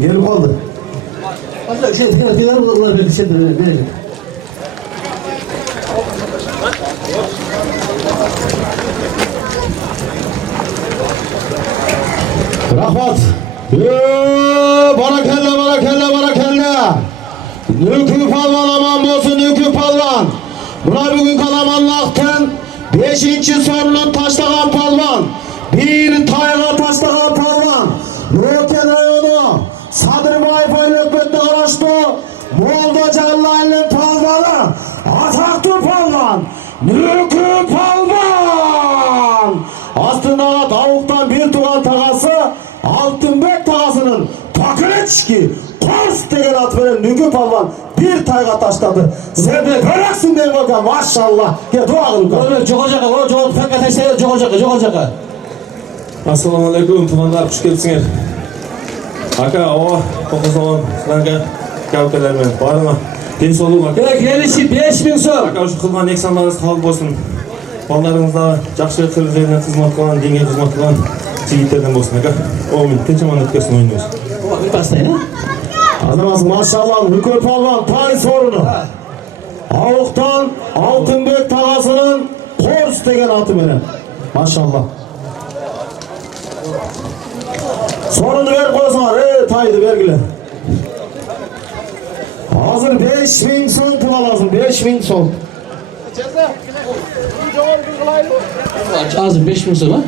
Gelip kaldı. Hadi şey diğer bunlar bir şey verelim. Rahmat. Barakalla. Nükü palvan aman bolsun nükü palvan. Buna bugün kalamanlıktan 5. sorunun taşlagan palvan. Bir tayga taşlagan palvan. Nöken rayonu Sadırbayev Aylökbet'te araştı. Molda Canlı'nın palvanı. Ataklı palvan. Nükü palvan. Aslında tavuktan bir tuğan tagası Altınbek tagasının Pakıreçki Kors degen at veren Nükü palvan bir tayga taşladı. Sen de göreksin deyin bakalım maşallah. Gel dua kılın. Öyle çoğacaka o çoğun pek ateşleri çoğacaka. Assalomu alaykum tumanlar xush kelibsizlar. Aka o qo'qizon sizlarga gavkalarman. Bormi? Tinchlik aka. Gelişi 5000 so'm. Aka shu qilgan eksonlaringiz qabul bo'lsin. Bolalaringizga yaxshi qilgan xizmat qilgan, dinga xizmat qilgan yigitlardan bo'lsin aka. Amin. Tinch omon o'tkazsin o'yinimiz. Bir pastayna. Adamız maşallah Nükü palvan tay sorunu. Avuktan Altınbek tagasının Kors degen atı veren. Maşallah. Sorunu ver koysunlar. Taydı vergiler. Hazır 5000 son pula lazım. 5000 son. Az 5000 so'm ha.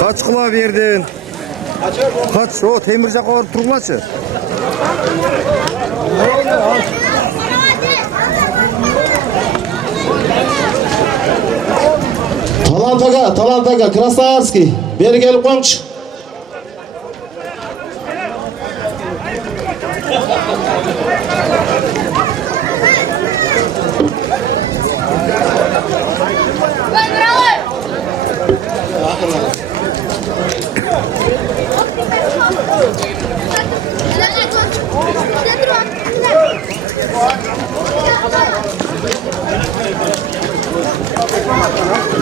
Kaç kula verdin? Kaç o Temircak'a varıp turmaçı? Talantaga, Krasnoyarski. Beri gelip komşu.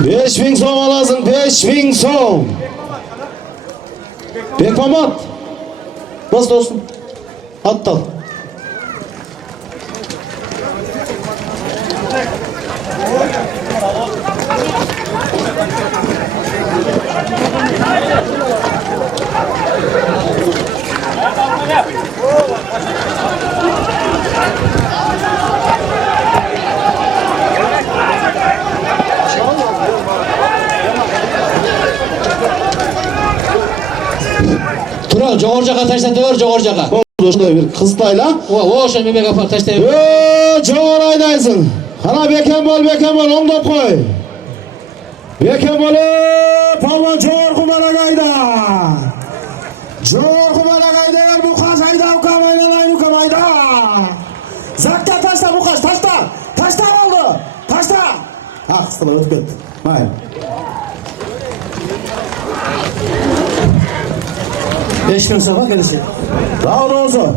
Beş bin son lazım, 5000 son. Bekmamat. Bas dostum. Attal. Tura Joğorcaka taşladı Joğorcaka. Şurada bir kızlayla. O şu bir mega taşladı. Joğor aydaysın. Hala beken bol ondan koy. Beken bol palvan Joğor kumara gayda. Joğor kumara gayda bu kaç ayda ukamayda. Zakka taşla bu kaç taşla oldu. Taşla. Ah sıla ötüp etti. Hayır. 5000 so'm ha gelişi. Daha doğrusu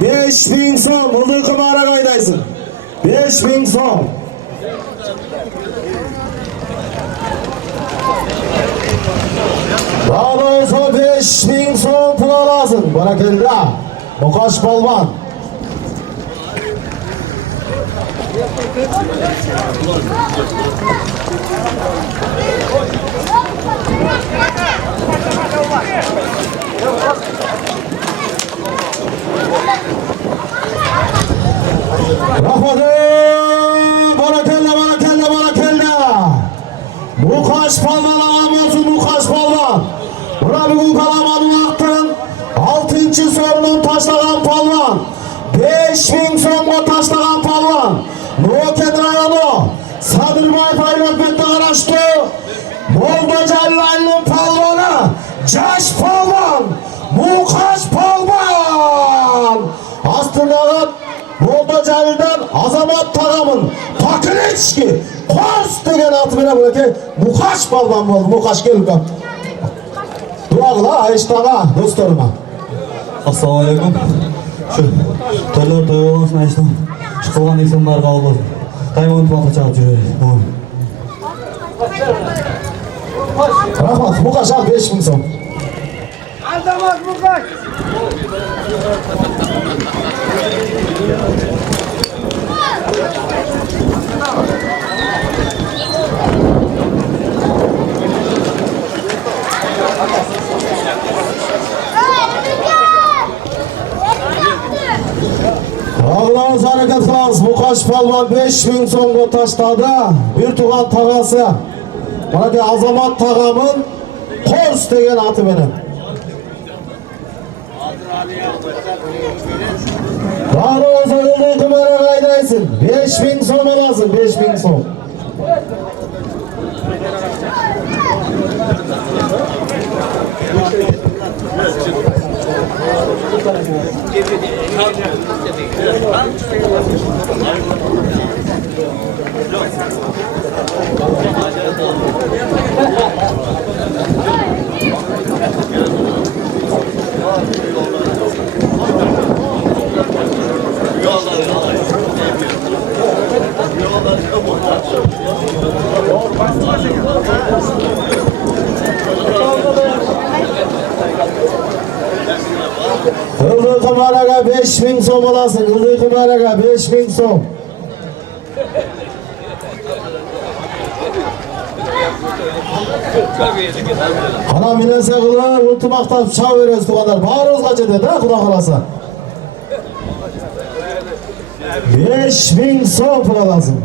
5000 son. Bulduğu kumara kaydaysın. 5000 son. Daha doğrusu 5000 son pula lazım. Barakella. Mukaş palvan. Barakella. Mukaş palvan ağam olsun Mukaş palvan. Buna bugün kalamanın aktın 6. sorunun taşlagan palvan. 5000 songa taşlagan palvan. Nöken rayonu Sadırbayev Aylökbet'te araştı. Molda Canlı'nın palvanı Caş palvan. Mukaş palvan. Aslında Molda Canlı'dan Azamat tagamın Pakıreçki Kors degen atı bile böyle Mukaş palvan oldu. Mukaş gelin kap. Duakla ayıştağa dostlarıma. Assalomu alaykum. Şu törler toy olmasın açtım. Şu kılgan insanlar kabul olsun. Daima tuvalta çağıp жүрüyor. Doğru. Rahmat, Mukaş al 5000 so'm. Aldamaz Mukaş. Ağlarınız hareket kılınız. Mukaş palvan 5000 so'mga tashladı. Bir tuğan tağası. Bana ki Azamat tağamın Kors degen atı benim. Bari olsa yıldın kımara kaydaysın. 5000 so'm alasın, 5000 so'm. Yıldın kımara 5000 so'm alasın. Yıldın kımara 5000 so'm. Ana minese kılır, ultimaktan çağ veriyoruz tuğanlar. Bağırız kaç eder ha Kuda kalasa. 5000 so'm pul alasın.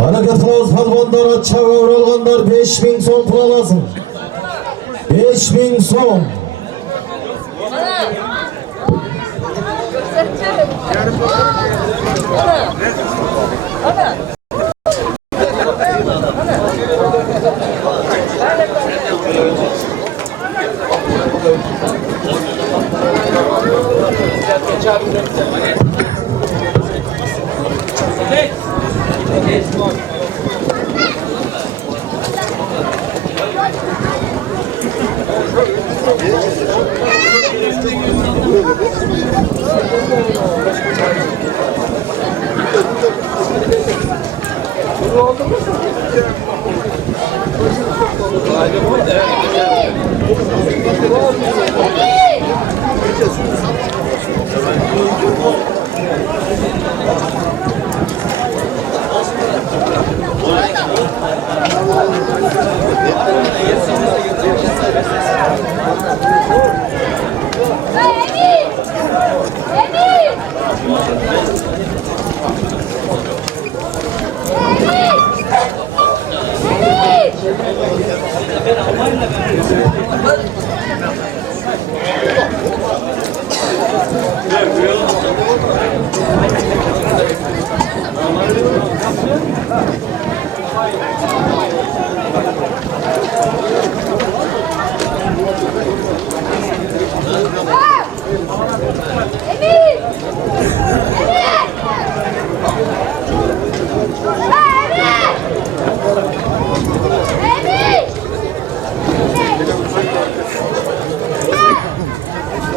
Hareket kılınız palvanlar, çağa vurulganlar 5000 so'm pul alasın. 5000 so'm.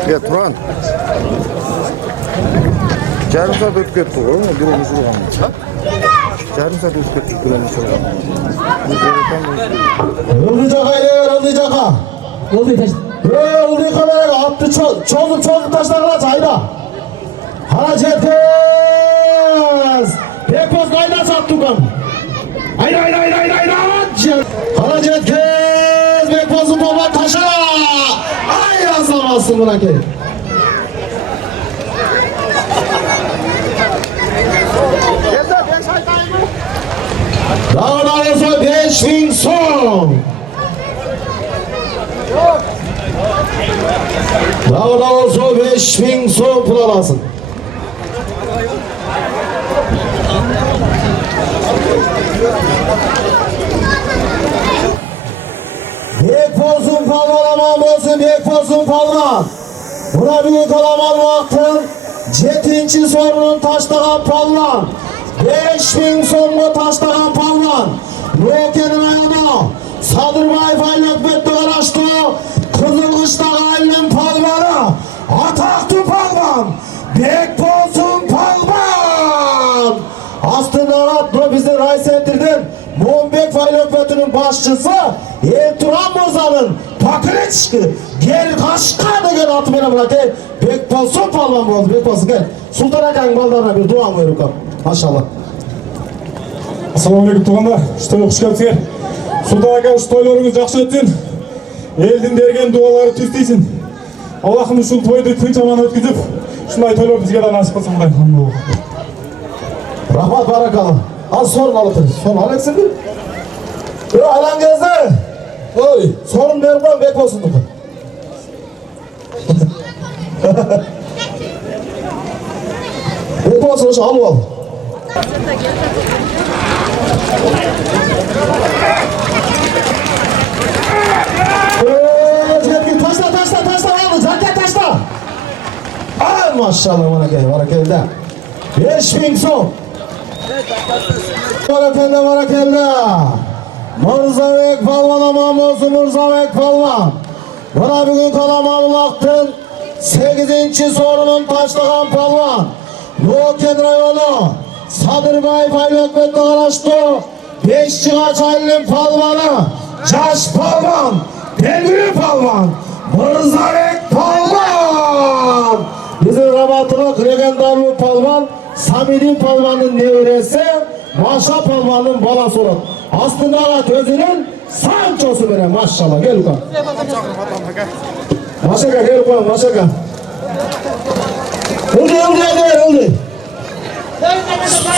Ya Turan. Yarım saat ötüp ketdi ғой, durmuş urgan. Yarım saat ötüp ketdi, durmuş urgan. Yıldız Aka'yla Yıldız Aka. Oldu taş. Öldü kameraga attı çözüp taşlarına çayda. Hareket et. Beykoz kayda sattı kam. Haydi. Hareket et. Beykoz'un baba taşa. Ay yazamazsın buna ki. Dağda olsa 5000 son. Dağda olsa 5000 son pul alasın. Beykoz'un palvalaman olsun, Beykoz'un palvan. Buna büyük alaman vaktin, jetinci sorunun taşlagan palvan. 5000 songa taşlagan palvan. Rokenin ayağına, Sadırbayev Aylökbet'te araştı. Kızılkış'taki ailenin palvanı. Ataklı palvan. Beykoz'un palvan. Aslında Aratlı bizi Raysentir'den Mumbek Faylökbet'inin başçısı Ertuğrul Moza'nın Pakreçki gel kaşka degen atı beni bırak Beykoz'un palvan oldu. Beykoz'un gel Sultan Akan'ın ballarına bir dua mı yürük maşallah. Assalamu alaikum tuğanlar. Ştoy hoş geldiniz. Sultan aka şu toylarınız жақсы өтсін. Елдің берген дуалары түстейсін. Аллахым şu toyды tinch aman өткізіп, şunday toylar bizге de nasip kılsın. Rahmat barakallah. Az sorun alıtırız. Sorun alaksın bir. Alan gezdi. Oy. Sorun verin ben Beykoz'un tuğun. Beykoz'un şu alı al. Taşla aldı. Zaten taşla. Ay maşallah barakelde. 5000 son. Barakelde. Murzavek palvan aman olsun Murzavek palvan. Bana bugün kalaman vaktin 8. sorunun taşlagan palvan. Yoken rayonu Sadırbayev Aylökbet'te araştı. 5 çıgaç aylin palvanı. Caş palvan. Belgülü palvan. Murzavek palvan. Bizim Rabatlık legendarlı palvan Samidin palvanın nevresi Maşa palvanın balası olur. Aslında Arat özünün Sancho'su veren maşallah. Gel bakalım. Maşaka gel bakalım maşaka. Oldu.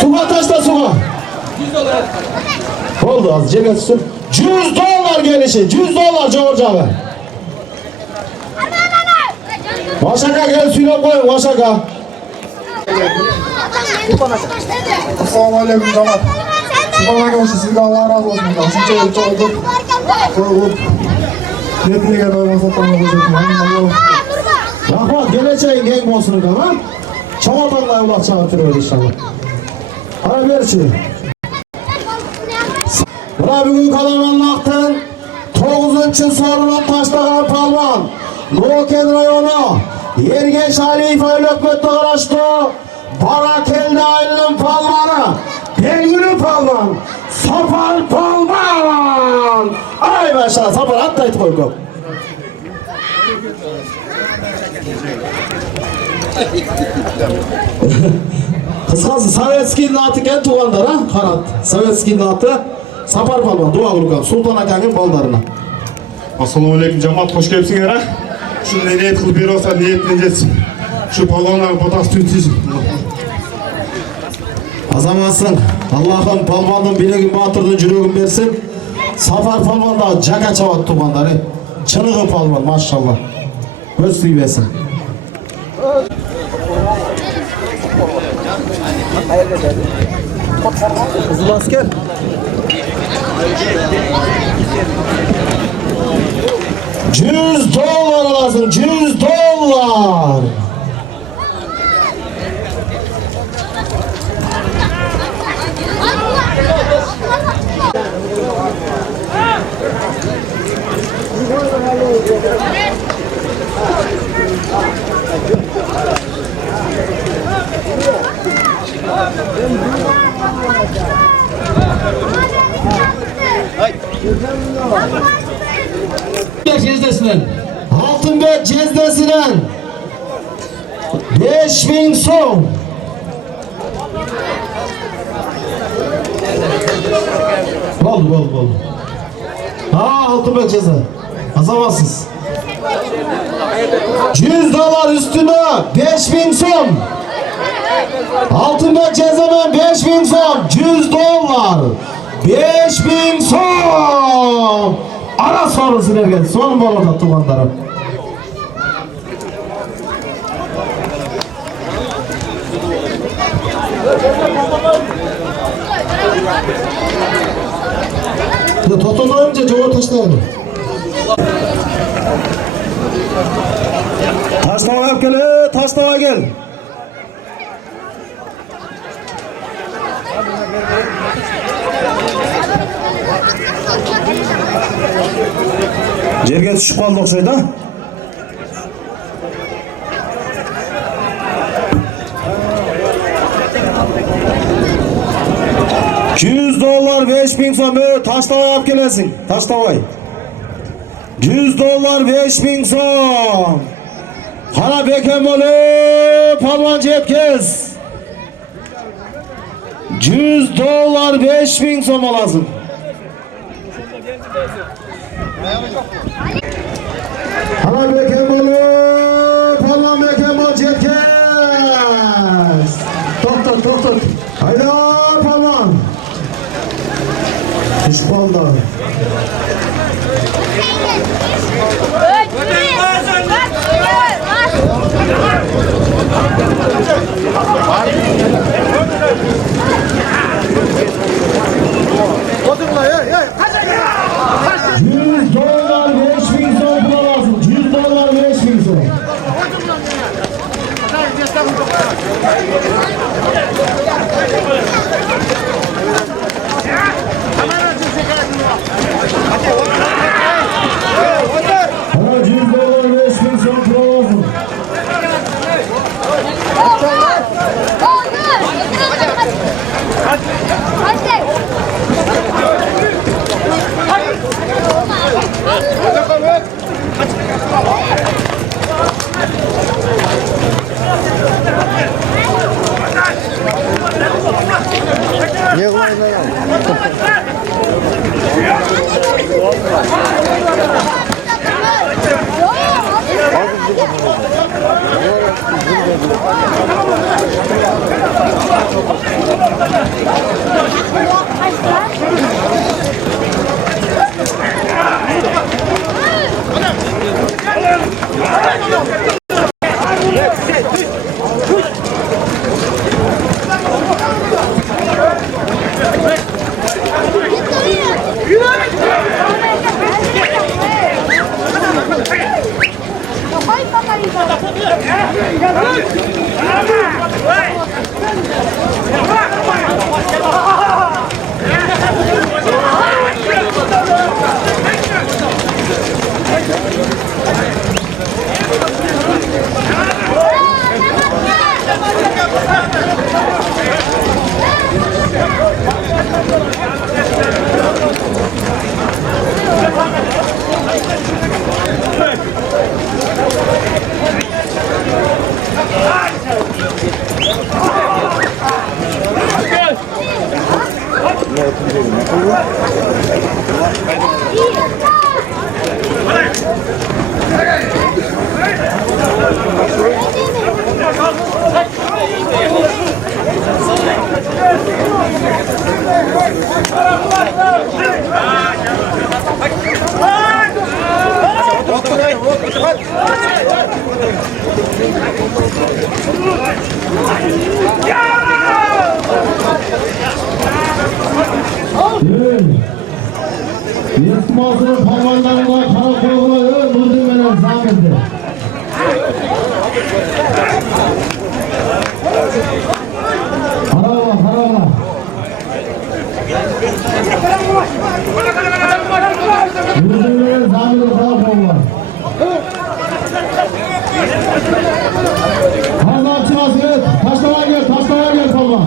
Suga taşla suga. Oldu az cebine tutsun. $100 gelişi. $100 George abi. Maşaka gel suyla koyun maşaka. Assalamu alaikum damat. Subhanallah sizga Allah razı olsun. Shuncha yil oldu. Ko'rib Netliga doimo sotib qo'ydim. Rahmat geleceğin genç olsun ama. Çamatanla ulat çağırtırıyor inşallah. Ara ver şu. Buna bugün kalamanlıktan 9. sorunun taşlagan palvan. Roken rayonu Yergeç Aliyev Aylökbet'te araştı. Barakelde ailenin palvanı. Belgülü palvan. Sapar palvan. Ay maşallah sapar atlayıp koy. Kıskansı Sovetski'nin atı gel tuğandar ha Karat. Sovetski'nin atı Sapar palvan. Dua kılgam Sultan Akan'ın ballarına. Assalamu alaikum cemaat hoş geldiniz ha. Şunday niyet kılıp beri olsa niyetine jetsin. Şu palvanların batası tüntüsün. Azamazsın. Allah'ım palvanın bilegin batırdın cürüğün versin. Sapar palvan da caka çavat tuğandarı. Çınığı palvan maşallah. Göz versin. Kızıl asker. $100 lazım. $100. Gezdesinden Altınbek Cezdesi'den 5000 so'm. Oldu. Ha, Altınbek Cezde. Azamazsız. 100 dolar üstüne 5000 so'm. Altınbek Cezde'den 5000 so'm. 100 dolar. 5000 so'm. Ara sorun sizlerge. Sorun var orada tuğanlarım. Totonlayınca cevap taşlayalım. Taşlava gel, taşlava gel. Жерге түшүп калды окшойт да? $100 5000 so'm taşlava alып келесиң. Таштабай. $100 5000 so'm. Qara bekem bo'lib palvon jetkez. $100 5000 so'm olasın. Qara bekem bo'lib palvon bekem bo'l jetkez. To'xtat. Hayda palvon. Tushib qoldi. İltimasını parmağlarına karakoluna öldürmeden zahmetti. Harala. Öldürmeden zahmetti karakoluna. Hazır çıkasın et. Taşlamaya gel parmağ.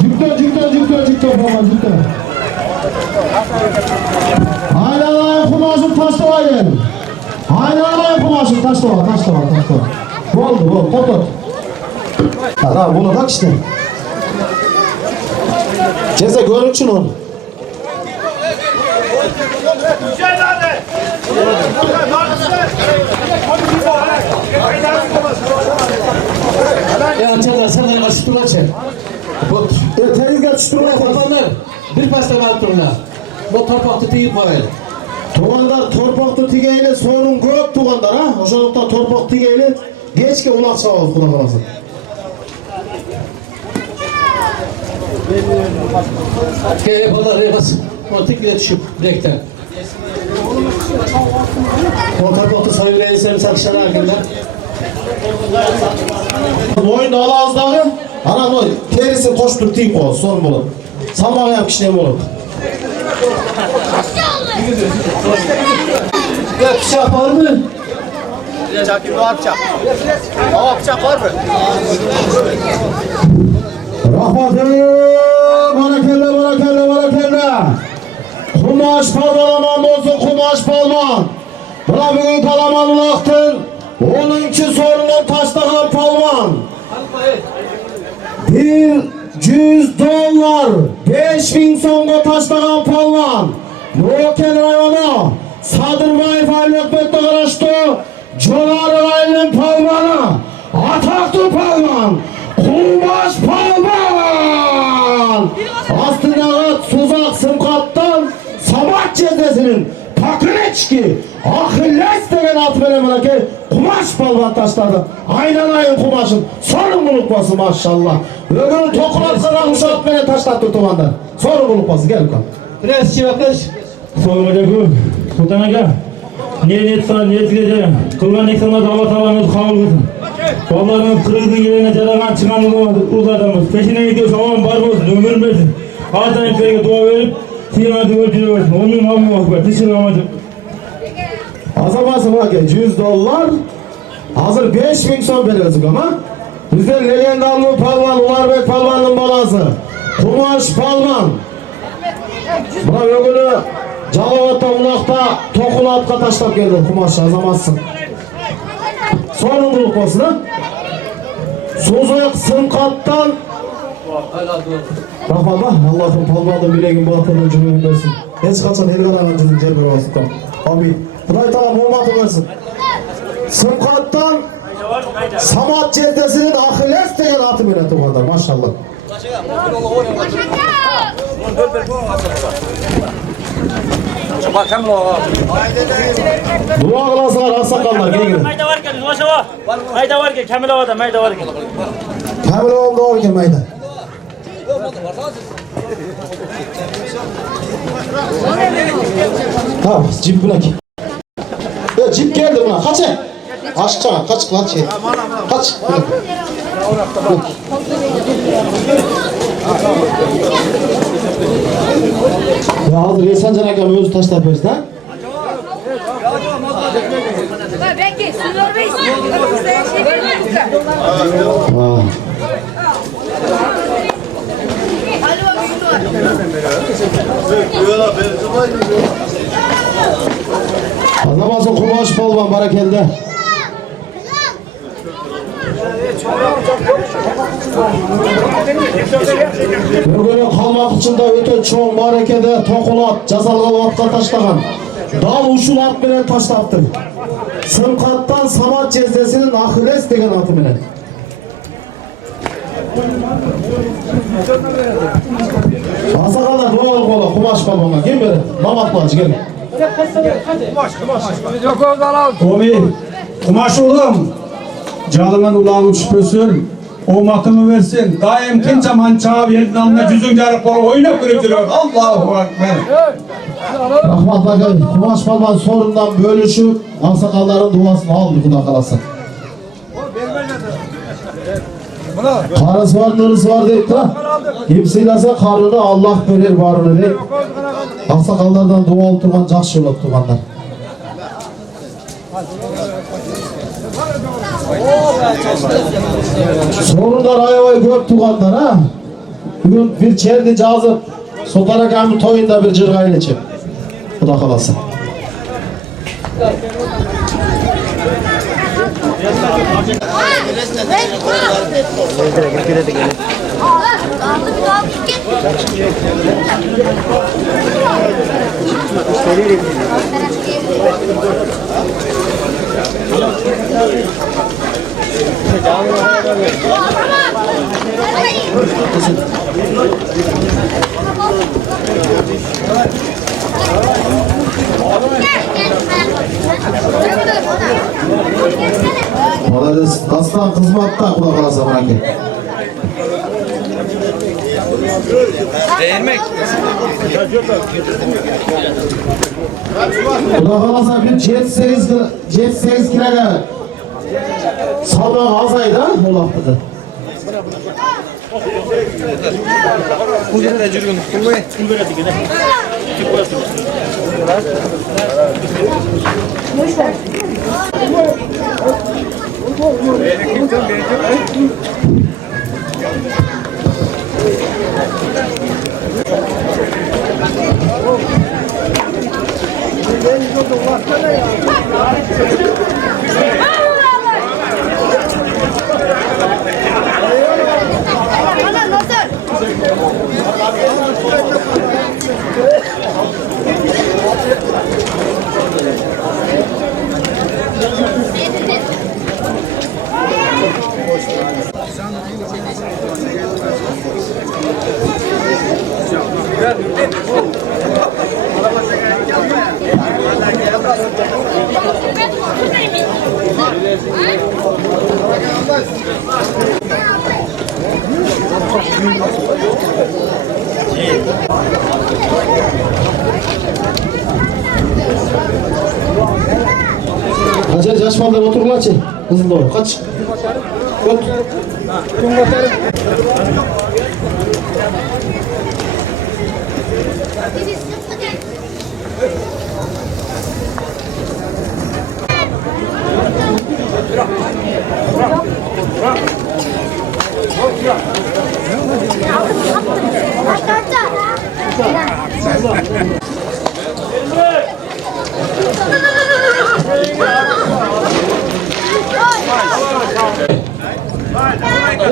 Cüktör parmağ. Haydi Allah'ın kumasını taşlamaya gel. Aynen kumaşın taşlama. Oldu, tut. Ha, bunu tak işte. Ceze görüntün onu. Ya sen karşı durma çek. Tezgah tutturma. Kapanır. Bir pasta alıp durma. Bu torpaktı teyip var. Tuğanlar torpaktı tigeyle sorun köp tuğanlar ha. Oşalıkta torpak tigeyle geçke ulak sağlık kuda kalasın. Yapalım bas. O tikle düşüp direkten. O torpaktı sayıyla ensem sakşana erkenler. Boyunda ala azdağı. Ana boy. Terisi koştur tiyip o. Sorun bulun. Sabah yap kişine bulun. Ya bıçak var mı? Bıçak var bıçak. Hava bıçak var mı? Barakelle. Kumaş palvalaman olsun kumaş palvan. Buna bugün kalamanlıktın. 12 sorunun taşlakan palvan. 100 dolar 5000 songa taşlakan palvan. Nuroken rayonu Sadırbayev Aylökmet'te karıştı. Coları Aylın palvanı. Ataklı palvan. Kumaş palvan. Aslında Suzak Sımkat'tan Sabat Cezesi'nin Pakreçki Ahilles degen at veremene ki kumaş palvan taşladı. Aynen ayın kumaşın sorumluluk bası maşallah. Ögünün tokulat kadar uşak beni taşlattı tumandan. Sorumluluk bası gel bakalım. Biraz çırakış. Assalamualaikum. Sultan aka. Niyet sana niyet gideceğim. Kılgan eksanlarda Allah talanızı kabul kılsın. Vallahi kırıldığın yerine caragan çıkan uzadımız. Peşine gidiyorsa olan var olsun, ömür versin. Ağzından eklerine dua verip, siyanadı ölçülü versin. Onun hamle vakber, dışın amacım. Azaması bak ya 100 dolar. Hazır 5000 son veriyoruz ama. Bizden legendarlı palvan, Umarbek palvanın balası. Kumaş palvan. Buna ögünü Calavat'ta, Ulak'ta Tokulat'ta taşlap geldi kumaş azamazsın. Sorumluluk olsun ha. Suzak Sımkat'tan Rahman'da Allah'ın palvanın bileğin balatının cümlenin versin. Hiç kalsan her kadar önceden cerber olsun. Abi. Burayı tamam olmadı versin. Sımkat'tan Samat Cerdesi'nin Ahilles degen atı yönetim kadar maşallah. Dua kılasılar aksakallar gelin. Mayda varken ulaşava. Mayda varken Kamil Ova'da mayda varken. Kamil oğlum doğru gelmeydi. Tamam cip buna ki. Ya cip geldi buna kaç he? Aşağı kaç şey. Kaç. Ya hazır Esen Can Akam özü taşlar yapıyoruz ha? Belki sınır ve şey vermezler. Azamasın kumaş palvan barakelde. Bugünün kalmak için de öte çoğun barekede Tokulat, Cazalgavat'ta taşlagan. Dal uşul at bilen taşlattır. Sımkat'tan Samat Cezdesi'nin Ahilles degen atı bilen. Asakala dua kola kumaş palvana. Gel beri. Mamat Balcı gel. Omi, kumaş oğlum. Canımın ulağın şüphesün. O matımı versin. Daim tinçaman çağ yerinin alına cüzün yarık kolu oynap kırıcılıyor. Allahu Ekber. Rahmat bakayım. Kumaş palvan sorundan bölüşüp aksakalların duasını aldı kuda kalası. Karısı var, nırısı var deyip de kimseylese karını Allah verir varını deyip aksakallardan dua oturman cakşı olup tumanlar. Sorunlar ayavay gök tuğanlar ha. Bugün bir çerdi cazıp Sultan Akam'ın toyunda bir cırgayla çek. Bu da kalası. Patates aslan kızmatta kulak arasa bırakın. Kulak arasa bir jet 8 kilo salmak azaydı ha o laftıdı. Hacer yaşmandan otur kaç. Kızım doğru kaç. Otur.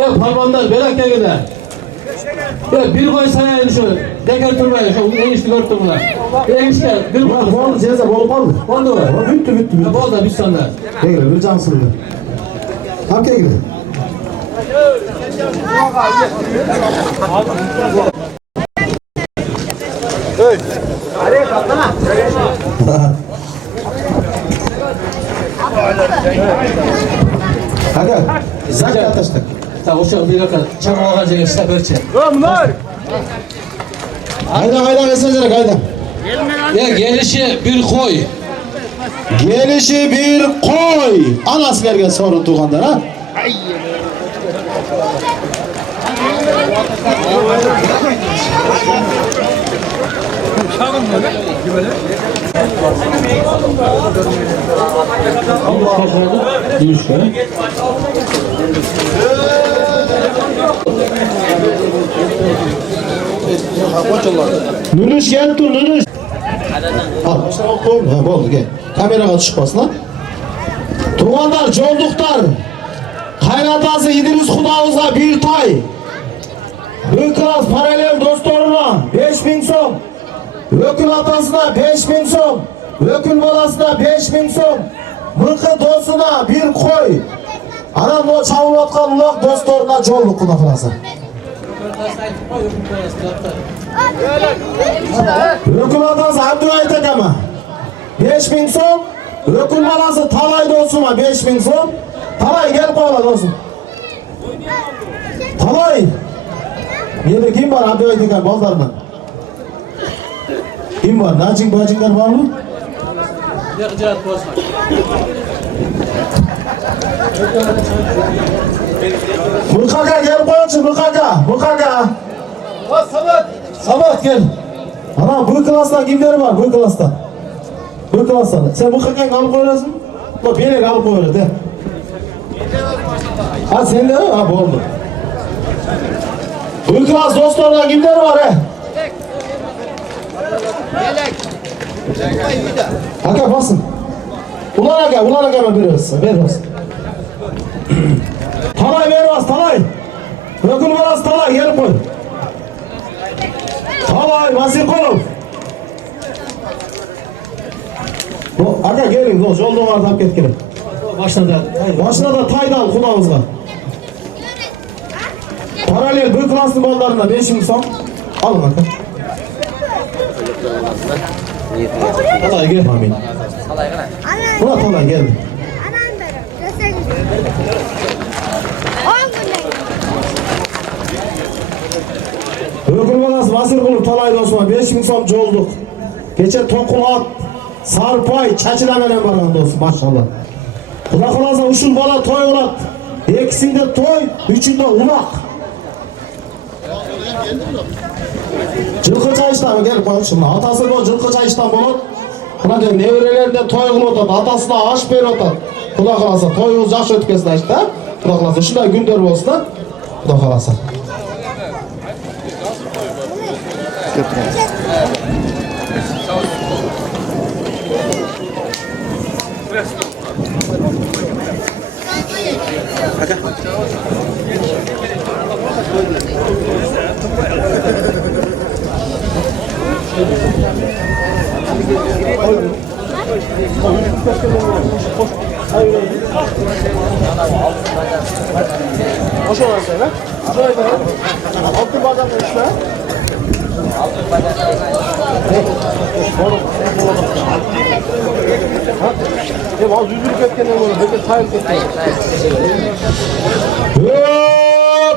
Ya parmağımdan belak ya gider. Ya bir koy sana şu deker turbayı şu enişte gördüm buna. Enişte bir koy. Bol ceza bol bol. Oldu mu? Bitti. Ya bol da bir sonra. Gel bir can sırrı. Hak gel. Hadi. Zaten ateştek. Ta o şu bir dakika çamur ağacı işte berçe. Hayda mesajlara hayda. Ya gelişi bir koy. Gelişi bir koy. Anasılarga sorun tuğandan ha. Nünüş gel dur nünüş. Al işte o koy. Ha oldu gel. Kameraga çıkmasın ha. Tuğanlar, çolduklar. Kaynatası İdris Kudağız'a bir tay. Bir klas paralel dostlarına 5000 son. Ökül atasına 5000 son. Ökül balasına 5000 son. Mırkı dostuna bir koy. Anam o çavlatkan ulak dostlarına çolduk kulaklarasa. Ökül atası Abdülhayt ama 5000 son. Ökül balası Talay dostuma 5000 son. Talay gel kovala dostum. Talay. Yerde kim var Abdülhayt Ekan baldarından? Kim var? Nacing bacingler var mı? Yakıcırat bozma. Mırkaka gel koyalım Mırkaka. Sabat gel. Ana bu klastan kimleri var bu klastan? Bu klastan. Sen Mırkaka'yı alıp koyarsın. Bak beni alıp koyar de. Ha sen de ha bu oldu. Bu klas dostlarına kimleri var he? Haka basın. Ulan aga ver olsun. Talay vermez Talay. Ökül varası Talay gelip koy. Talay Vasirkulov. Aka gelin yolda var tap ketkelim. Başına da taydal kulağımızga. Paralel bu klasın ballarına 5. son. Alın aka. Talay gel. Amin. Buna Talay gel. Ökül balası Vasirkulov Talay dostuma 5.000 son çolduk. Geçe Tokulat, Sarpay, Çaçılamenen bargan dostum maşallah. Kuda kalasa uşul bala toy olat. İkisinde toy, üçünde ulak. Жылқы çayıştan gelip bakışın. Atası bu жылқы çayıştan bulup. Buna de nevrelerinde toy kılıp atasına aş beri otat. Kuda kalasa toyumuz жақсы ötkesin açtı. Kuda kalasa şunday günler olsun da. Kuda kalasa.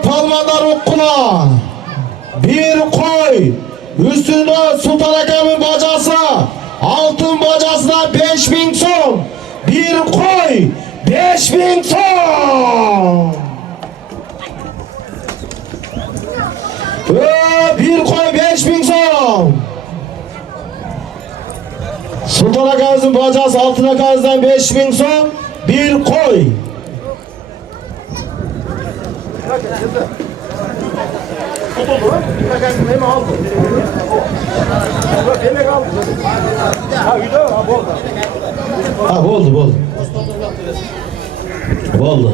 Palmanlar ukkula. Bir koy. Üstünde Sultan Akem'in bacası. Altın bacasına 5.000 son. Bir koy. 5.000 son. Bir koy 5.000 son. Sultan Akem'in bacası Altın Akem'den 5.000 son. Bir koy. Ha oldu. Oldu.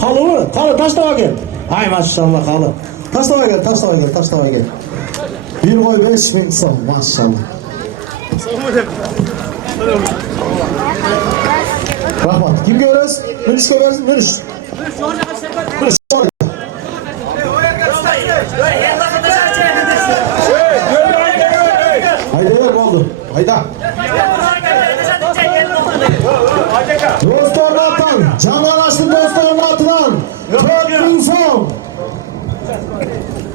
Halı mı? Halı taşlama gel. Ay maşallah halı. Taşlama gel. Bir koy 5.000 son maşallah. Rahmat. Kim görürüz? Mürüş görürüz. Mürüş. Haydi ver oldu. Hayda. Dostlarına atan. Canan açtı dostlarına atılan. 4.000 son.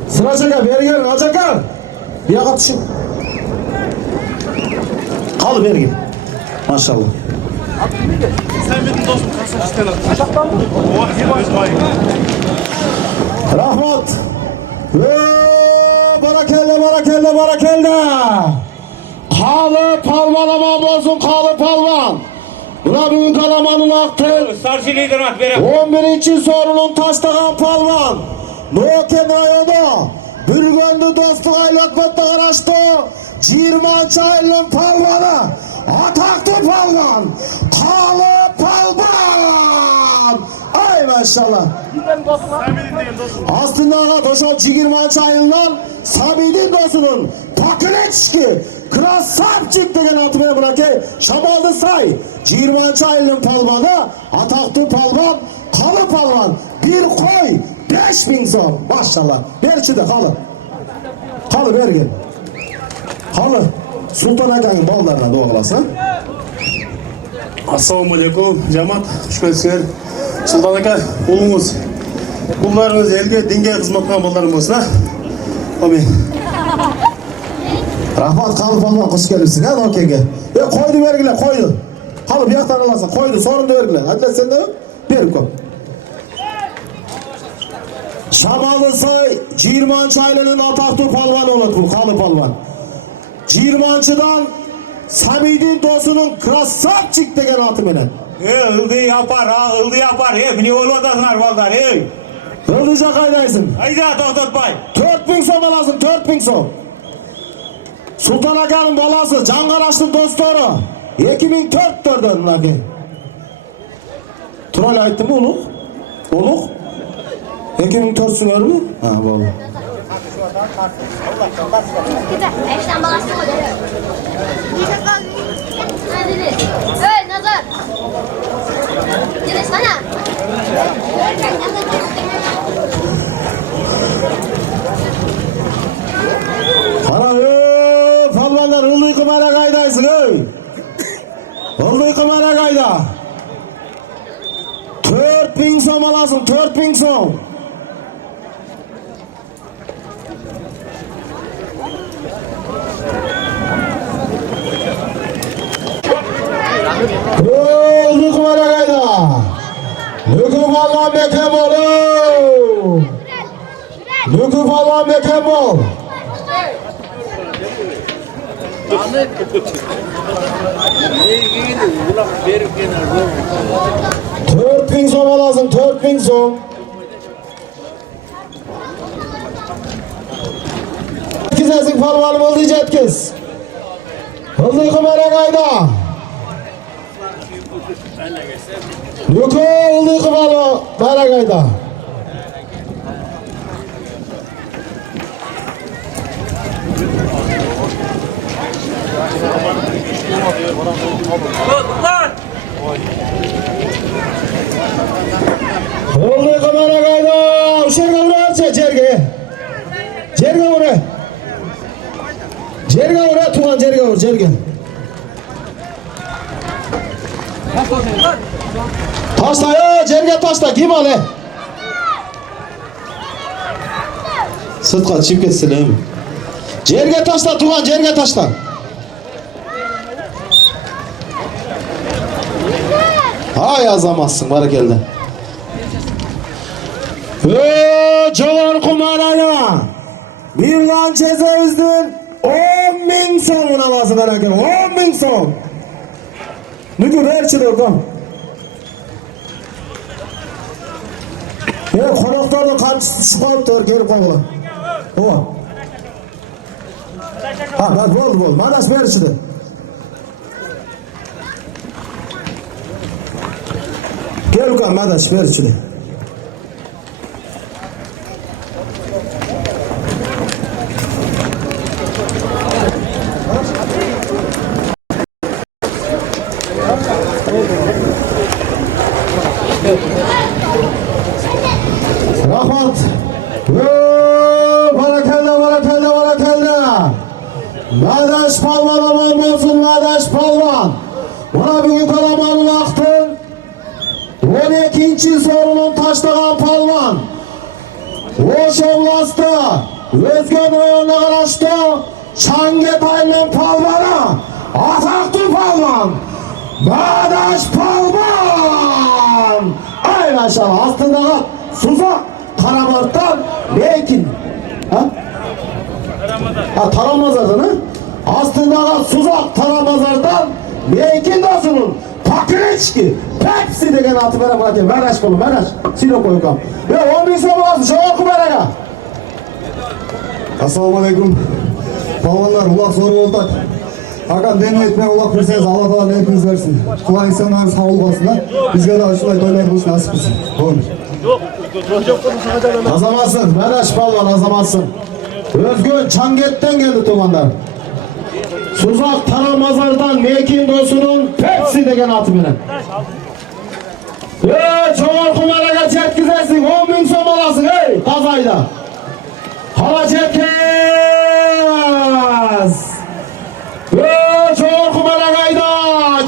Sıra çeker. Beri gelin. Acakar. Bir yaka düşün. Kalı beri gel. Maşallah. Sen benim dostum kasa işte lan. Aşaktan mı? Rahmat. Barakelle. Kalı palmalama bozun kalı palman. Buna bugün kalamanın aktı. Sarşı lider at bere. 11. sorunun taşlagan palman. Noken rayonu. Bürgöndü dostluğa lokmatta araçtı. 20 aylın palmanı. Ataklı palman. Kalı palman. Ay maşallah. Aslında doşal 20 ayından Sabidin dosunun Pakileçki Krasapçık degen atmaya bırakı Şabaldı say 20 ayının palmanı Ataklı palman Kalı palman bir koy 5.000 son maşallah berçi de kalı ver gel kalı Sultan Akay'ın ballarına doğalasın. Assalamualaikum жамаат хуш келипсиңер. Султан ака улуңуз улдарыңыз элге динге кызмат кылган балдарың болсун а. Амин. Rahmat kalı palman kuş gelipsin ha Nokenge. Koydu vergile koydu. Kalı bir yaktan alasın koydu sorun da vergile. Hadi sen de bir koy. Şamalı soy 20 aylarının ataklı palvan olur bu kalı palvan. 20'dan Samidin dosunun Krasapçık degen atı menen. Ildı yapar ha, ıldı yapar. Mini oğlu odasınar ballar. Yıldız'a kaydaysın. Hayda Toktotbay. 4000 so'm alasın, 4000 so'm. Sultan Aka'nın balası, Cangaraş'ın dostları. 2004'lerden bunlarki. Tural aytdı mı Uluk? Uluk? 2004'sünler mi? Ha, vallahi. Eşten balasın o dedi. Hey Nazar. Gel sana. Ana palvanlar ıldıy kımara kaydaysın ey. Ildıy kımara kayda. 4000 so'm alasın, 4000 so'm. Ildıy kımara kayda. Lükü palvan mekan bol. Lükü palvan mekan bol. Dört bin so'm lazım, 4000 so'm. Yetkizesing palvanım oldu jetkiz. Oldu kumara kayda. Yuko oldu kumara kayda. Oldu kamera kayda. Uşarga uğra cerge. Cerge uğra. Cerge uğra tuğan cerge uğra cerge. Taşla ya cerge taşla kim ale? Sırtka çip ketsin he mi? Cerge taşla tuğan cerge taşla. Ha yazamazsın barakelde. Çoğur kumarayla bir lan cezaevizdin 10.000 so'm alasın barakelde. 10.000 so'm. Nükü verçi okum. Konaklarla kançısı çıkarıp gelip koyuyor. O. Ha bol. Manas verçi de. Gel ulan Madaş ver şunu. Rahmat. Barakalla. Madaş palvan aman olsun Madaş palvan. Buna bugün kalamanın aktın. 12. sorunun taşlagan palvan. Oş oblastı, Özgen rayonuna karıştı. Çanget ayının palvana. Ataklı palvan. Madaş palvan. Ay maşallah aslında Suzak Karamart'tan Lekin. Taramazar'dan ha? Aslında Suzak Taramazar'dan Lekin dosunun. Pakireçki, Pepsi degen atı bana bırakayım. Meraş kolu, meraş. Silo koyukam. Ve 10.000 so'm lazım, şoğur kumaraya. Assalomu alaykum. Palvonlar, ulaq zo'r bo'ldi. Hakan deni etmay ulaq berseniz Alloh taolo niyatiniz bersin. Quloq insonlarimiz sog' bo'lsinlar. Bizga da shunday to'ylar qilish nasib qilsin. Bo'ldi. Azamatsın, meraş palvan azamatsın. Özgün Çanget'ten geldi tumanlar. Suzak Taramazar'dan Mekin dosunun Pepsi degen atı benim. Çoğur kumaraga çetkizersin 10.000 so'm alasın ey Kazayda. Hala çetkez. Çoğur kumaragayda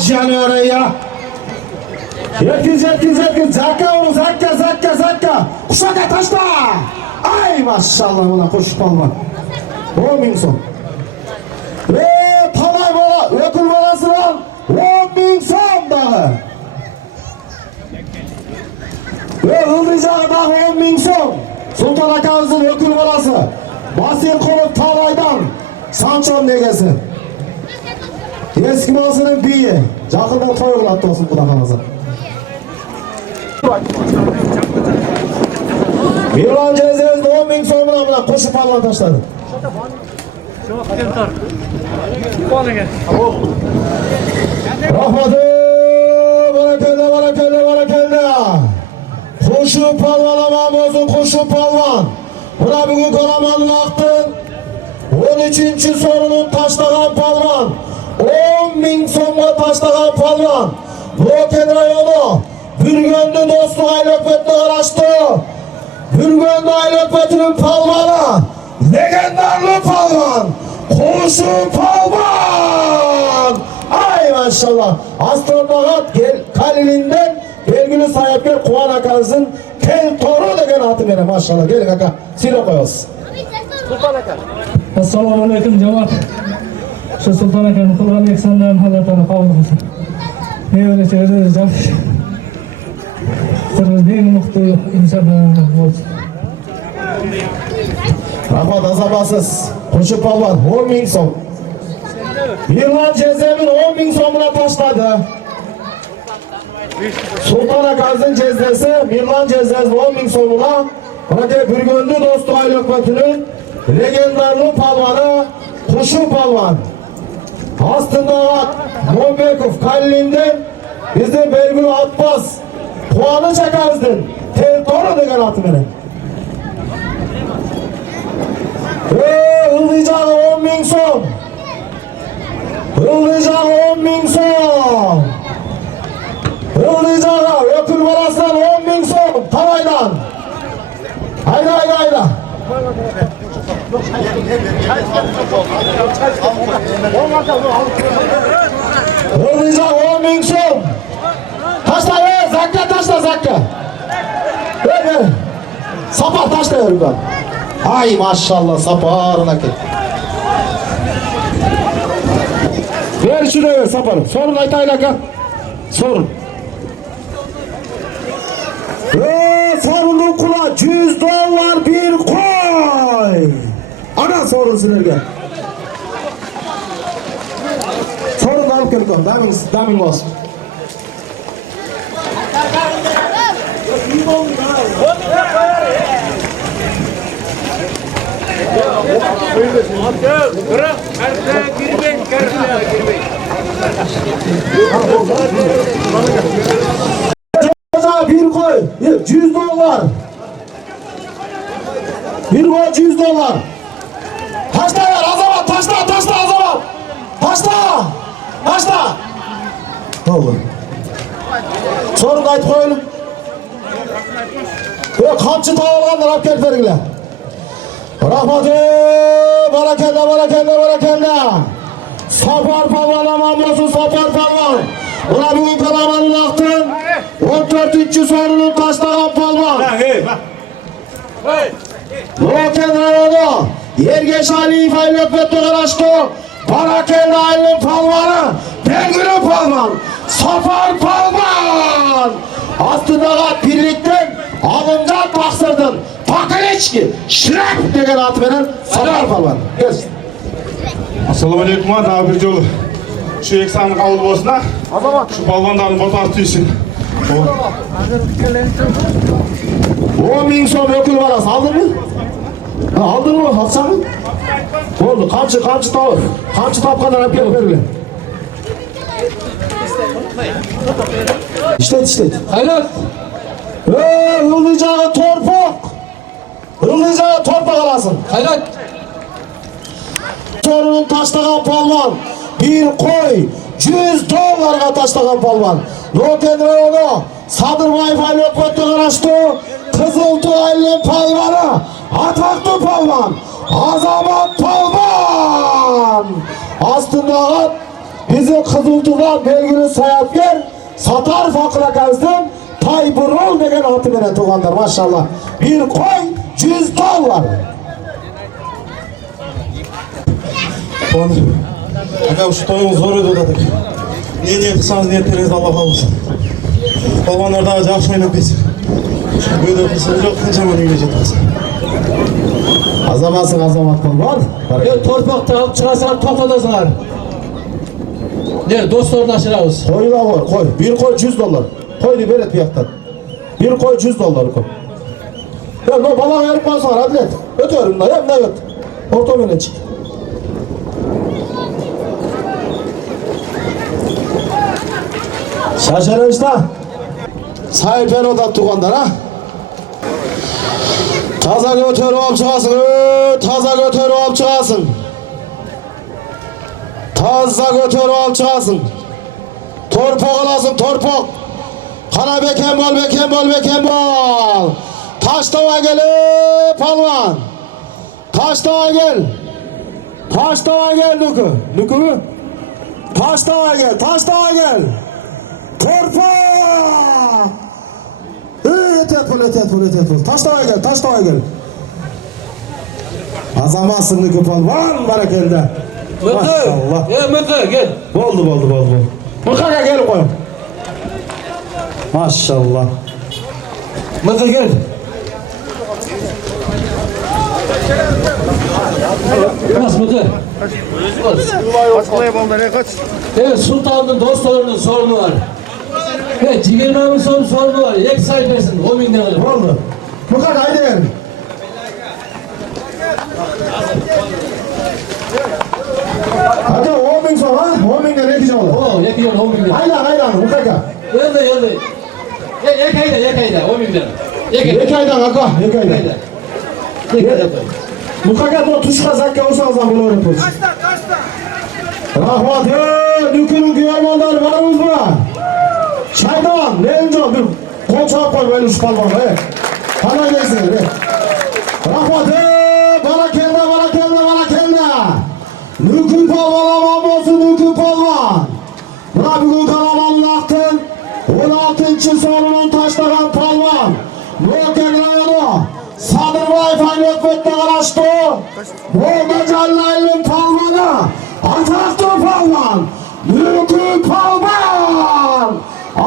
canı oraya. Yetkiz. Zakka onu zakka. Kuşaka taşla. Ay maşallah buna koşup alma. 10.000 so'm. Talay bala, ökül balası var. 10.000 so'm dağı. Hıldıcağı dağı 10.000 so'm. Sultan Akamızın ökül balası. Basir Kolup Talay'dan Sançon negesi. Eski balasının biyi. Jakında toy kılattı olsun Kuda kalası. Mirlan Cezez'de 10 bin so'mdan bilan qo'shib palvon tashladi. Rahmatı, barakalla. Qo'shib palvon aman bo'lsin, qo'shib palvon. Buna bugun Karamanlıq'tın 13. sorunun tashlagan palvon. 10 bin so'mga tashlagan palvon. Loken rayonu Bürgöndü dostluq aylökbetine qarashdi. Bürgöndü aylökbetinin palvoni. Legendarlı palvon. Qo'shib palvon. Ay maşallah. Astronavt Kalilinden belgili sahipler Kuvan akanızın tel toru degen atı beri maşallah. Gelin aka. Silo koyuyoruz. Assalomu alaykum jamoat. Shu Sulton akaning qilgan ehsonlarini Allohdan qabul qilsin. Mevlid o'zingiz yaxshi. Siz eng muhtu insonlar bo'lsin. Rahmat azabasız. Qo'shib palvon 10 bin so'm. Mirlan Cezem'in 10 bin so'muna tashladı. Sultan Akaz'ın cezdesi Mirlan Cezez 10 bin so'muna. Buraya Bürgöndü dostu aylökbetinin legendarlı palvanı Qo'shib palvon. Astındağa Mo'bekov Kallinden bizden belgili atmaz. Puanı çakazdın. Tel toru degen atı beni. Hıldıcağı 10 bin so'm. Hıldıcağı 10 bin so'm. Hıldıcağı ökül balasından 10 bin so'm. Talaydan. Hayda. Hıldıcağı 10 bin so'm. Taşla zakka. Ver. Sapar taşla yürüden. Ay maşallah saparına ki. Ver şuraya ver saparı. Sorun aytayın aka. Sorun. Sorunun kula $100 bir koy. Ana sorun sinirge. Sorun alıp gelin. Damin olsun. Bir koy $100. Bir koy $100. Taşla ver azamat, taşla azamat. Taşla. Oldu. Sorun da aytıp koyalım. Kamçı tavalganlar alып kelip beringler. Rahmatı, barakalla. Sapar palvon aman bo'lsin, Sapar palvon. Buna bugün Karamanlıq'tın 14. sorunun tashlagan palvon. Loken rayonu Ergeç Aliyev aylökbetine qarashdi. Barakalla aylin palvoni, belgili palvon, Sapar palvon. Astındağa birlikten alınca taksırdın. Pakaleçki, şirek degen atı veren Sapar palvon. Gelsin. Assalomu alaykum, daha bir jolu. Şu eksanın qabul bolsun ha. Şu palvonlarni botasi tiysin. 10 bin so'm ökül balası aldın mı? Aldın mı? Alsan mı? Oldu. Kamçı tavır. Kamçı tapkanlar hep gelip verirler. İşlet. Hayrat. Hıldıcağı torpak alasın. Hayrat. Sorunun taşlagan palvon. Bir koy $100 taşlagan palvon. Loken rayonu Sadırbayev aylökbetine qarashdi. Kızıltı aylin palvoni. Ataklı palvon. Azamat palvon. Astındağı bizim Kızıltı'dan belgili sayapker Satar Fakir akazdan Taybırol degen atı beren tuğanlar maşallah. Bir koy $100. Aka şu toyumuz zor ödü odadık. Ne kılsanız niyetleriniz Allah'a olsun. Palvonlar daha жақсы oynap кетsin. Böyle kılsanız yok, kınçaman үйге жетіңіз. Azamat palvon. Torpaqta alıp çıkarsan toplatasınlar. Ne dostlarını aşırağız. Koy. Bir koy $100. Koydu beret bir yaktan. Bir koy $100 koy. Ya no bana verip sonra atlet. Ötüyorum da hem de öt. Orta öne çık. Şaşırın işte. Sayper oda tuğandan ha. Taza götür olup çıkasın. Taza götür olup çıkasın. Taza götür olup çıkasın. Torpok alasın torpok. Kana beken bol beken bol beken bol. Taş tava gel palvan. Taş tava gel. Taş tava gel Nuku. Nuku mu? Taş tava gel. Taş tava gel. Torpok. Yeter pul yeter pul yeter pul. Taş tava gel. Taş tava gel. Azamazsın Nuku palvan barakende. Maşallah. Mıkı gel. Oldu. Mıkaka gel koy. Maşallah. Mıkı gel. Bas Mıkı. Kaç balda ne kaç? Evet sultanın dostlarının sorunu var. Evet Cigirman'ın sorunu var. Yek sayfasın 10 bin lira. Oldu. Mıkaka haydi gel. Hadi 10 bin sonra 10 bin lira yetişe olur. Oo yakıyor 10 bin lira. Hayla Mıkaka. Yıldı. Yek ayda 10 bin lira. Yekaydan kaka. Yekaydan. Mıkaka da tuşka zakka olsa zaman bunu öğretiyoruz. Rahmat Nükünün güvenmanları varımız mı? Çaydan ne önce bir konçak koy böyle şu palmanı. Bana gelsin. Rahmat barakende. Nükün palvan aman olsun Nükün palvan. Buna bugün Karamanlık'tan 16. sorunun taşlagan palvan. Nöken rayonu. Sadırbayev Aynetvet'te araçtı. Bolda Callaylı'nın palvanı. Ataktır palvan. Nükün palvan.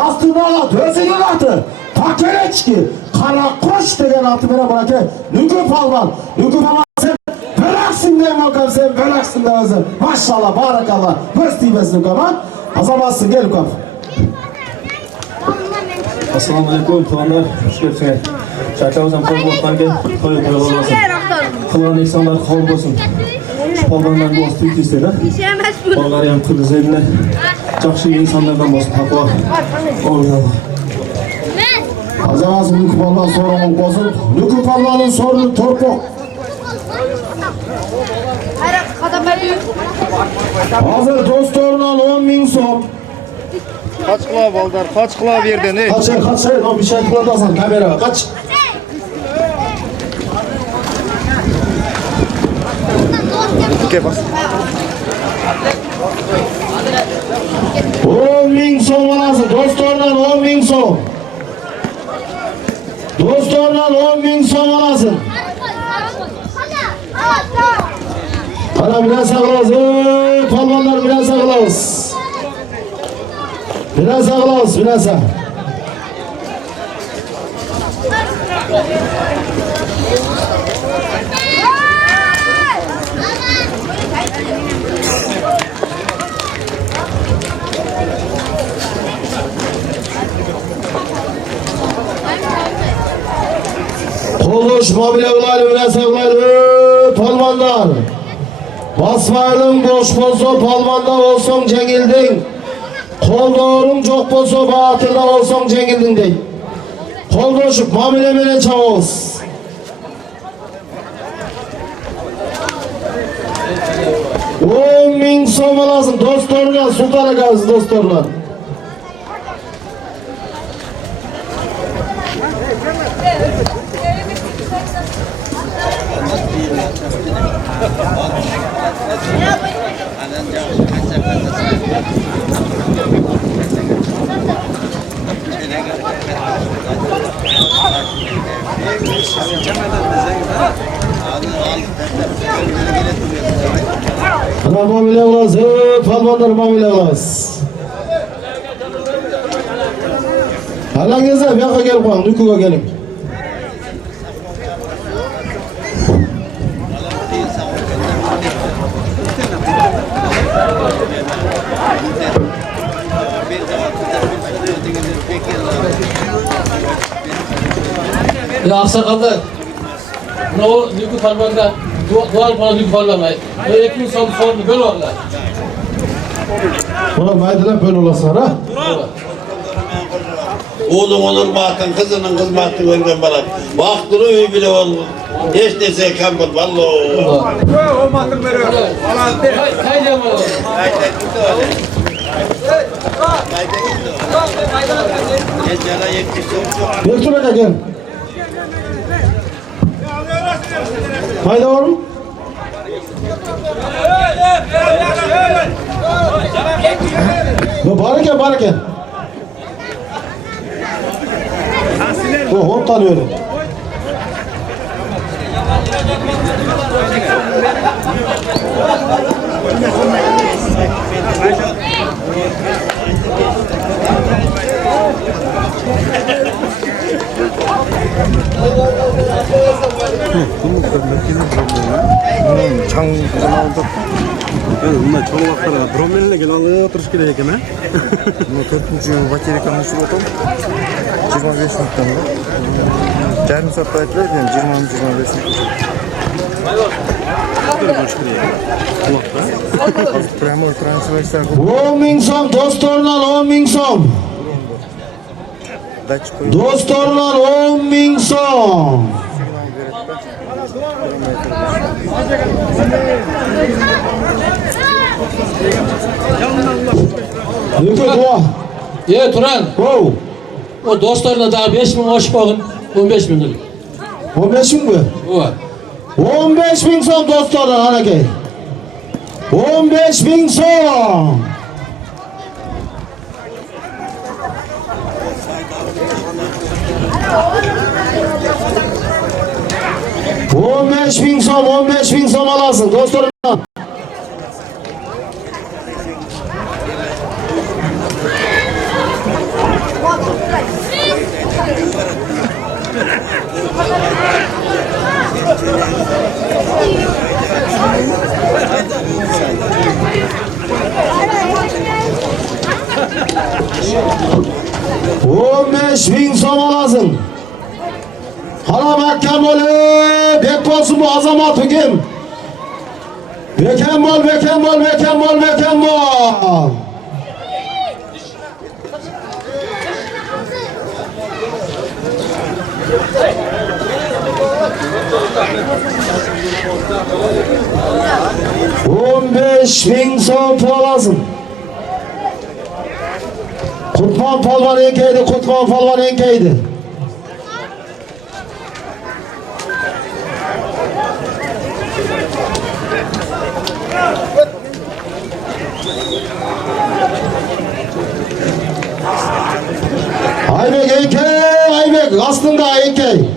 Aslında dözünün atı. Pakereçki. Karakoş degen atı bana bırakı. Nükün palvan. Nükün palvan sen bölaksın diye bakalım sen bölaksın diye bakalım. Maşallah barakallah. Pıstıybesin kaman. Azamazsın gel kap. Assalomu alaykum tuğanlar. Xush kelibsizlar. Shartlarimizdan qo'yib qo'yib olsin. Qilgan ehsonlar qabul bo'lsin. Shu polvonlarni o'z tuytisida. Bollar ham qilizlar. Yaxshi insonlardan bo'lsin. Taqvo. Alloh. Azamazın Nükün palvan sorunun bozun. Nükün palvanın sorunu torpok. Hazır dostlarından 10 bin som. Kaç kulağı baldar? Kaç kulağı verdin ey? Kaç lan bir şey kullanırsan kamera kaç. Gel bas. 10 bin som arası dostlarından 10 bin som. Dostlarından 10 bin som arası. Bana biraz saklarız. Palvanlar biraz saklarız. Biraz saklarız. Biraz saklarız. Koğuş mobilyalar biraz saklarız. Palvanlar. Basmayalım boş bolsa palvanda olsang jengilding. Koldoring jo'q bolsa batırda olsang jengilding dey. Koldoşup mamile menen çababız. On ming so'm olasın dostlarına Sultan akamiz dostlarına. Ana mamile olas, palvanlar mamile olas. Halangizda bu yoqqa kelib qo'ying, Nukuga keling. Ya aksakallar, o Lükü Palvan'da dual bana Lükü Palvan'da. Ekin sorunu böyle oldular. Ulan maydalar böyle olasın ha? Oğlum olur bahtın, kızının kız bahtın önünden bana. Baktını öyle bile oldu. Hiç neyse kambur, vallahi. O matın veriyor. Haydi ama. Bekle bak gel. Hayda var mı? Bari gel. Hop tanıyor. Bunlar çoğu vakitler dronelerle gelen oturuş gerek mi? Bu 4. baterikanı sürüp otum. 25 minuttan da. Yarım saatte ayttılar, 20-25 minut. Premor transversal 10 bin som dostlarından 10 bin som. daç koyup Dostlarından 10 bin som. Lükü dua. Ye Turan. Wow. O dostlarına daha 5.000 hoş bakın. 15.000 lira. 15 bin mi? O. 15 bin som dostlarından hangi? 15 bin som. On beş bin som alasın dostlarımdan. On beş bin som alasın. Hala mahkem oley, bek olsun bu azamat hüküm. Bekem bol. 15 bin son puan lazım. Kutman Palvan enkeydi. Aybek aslında enkey.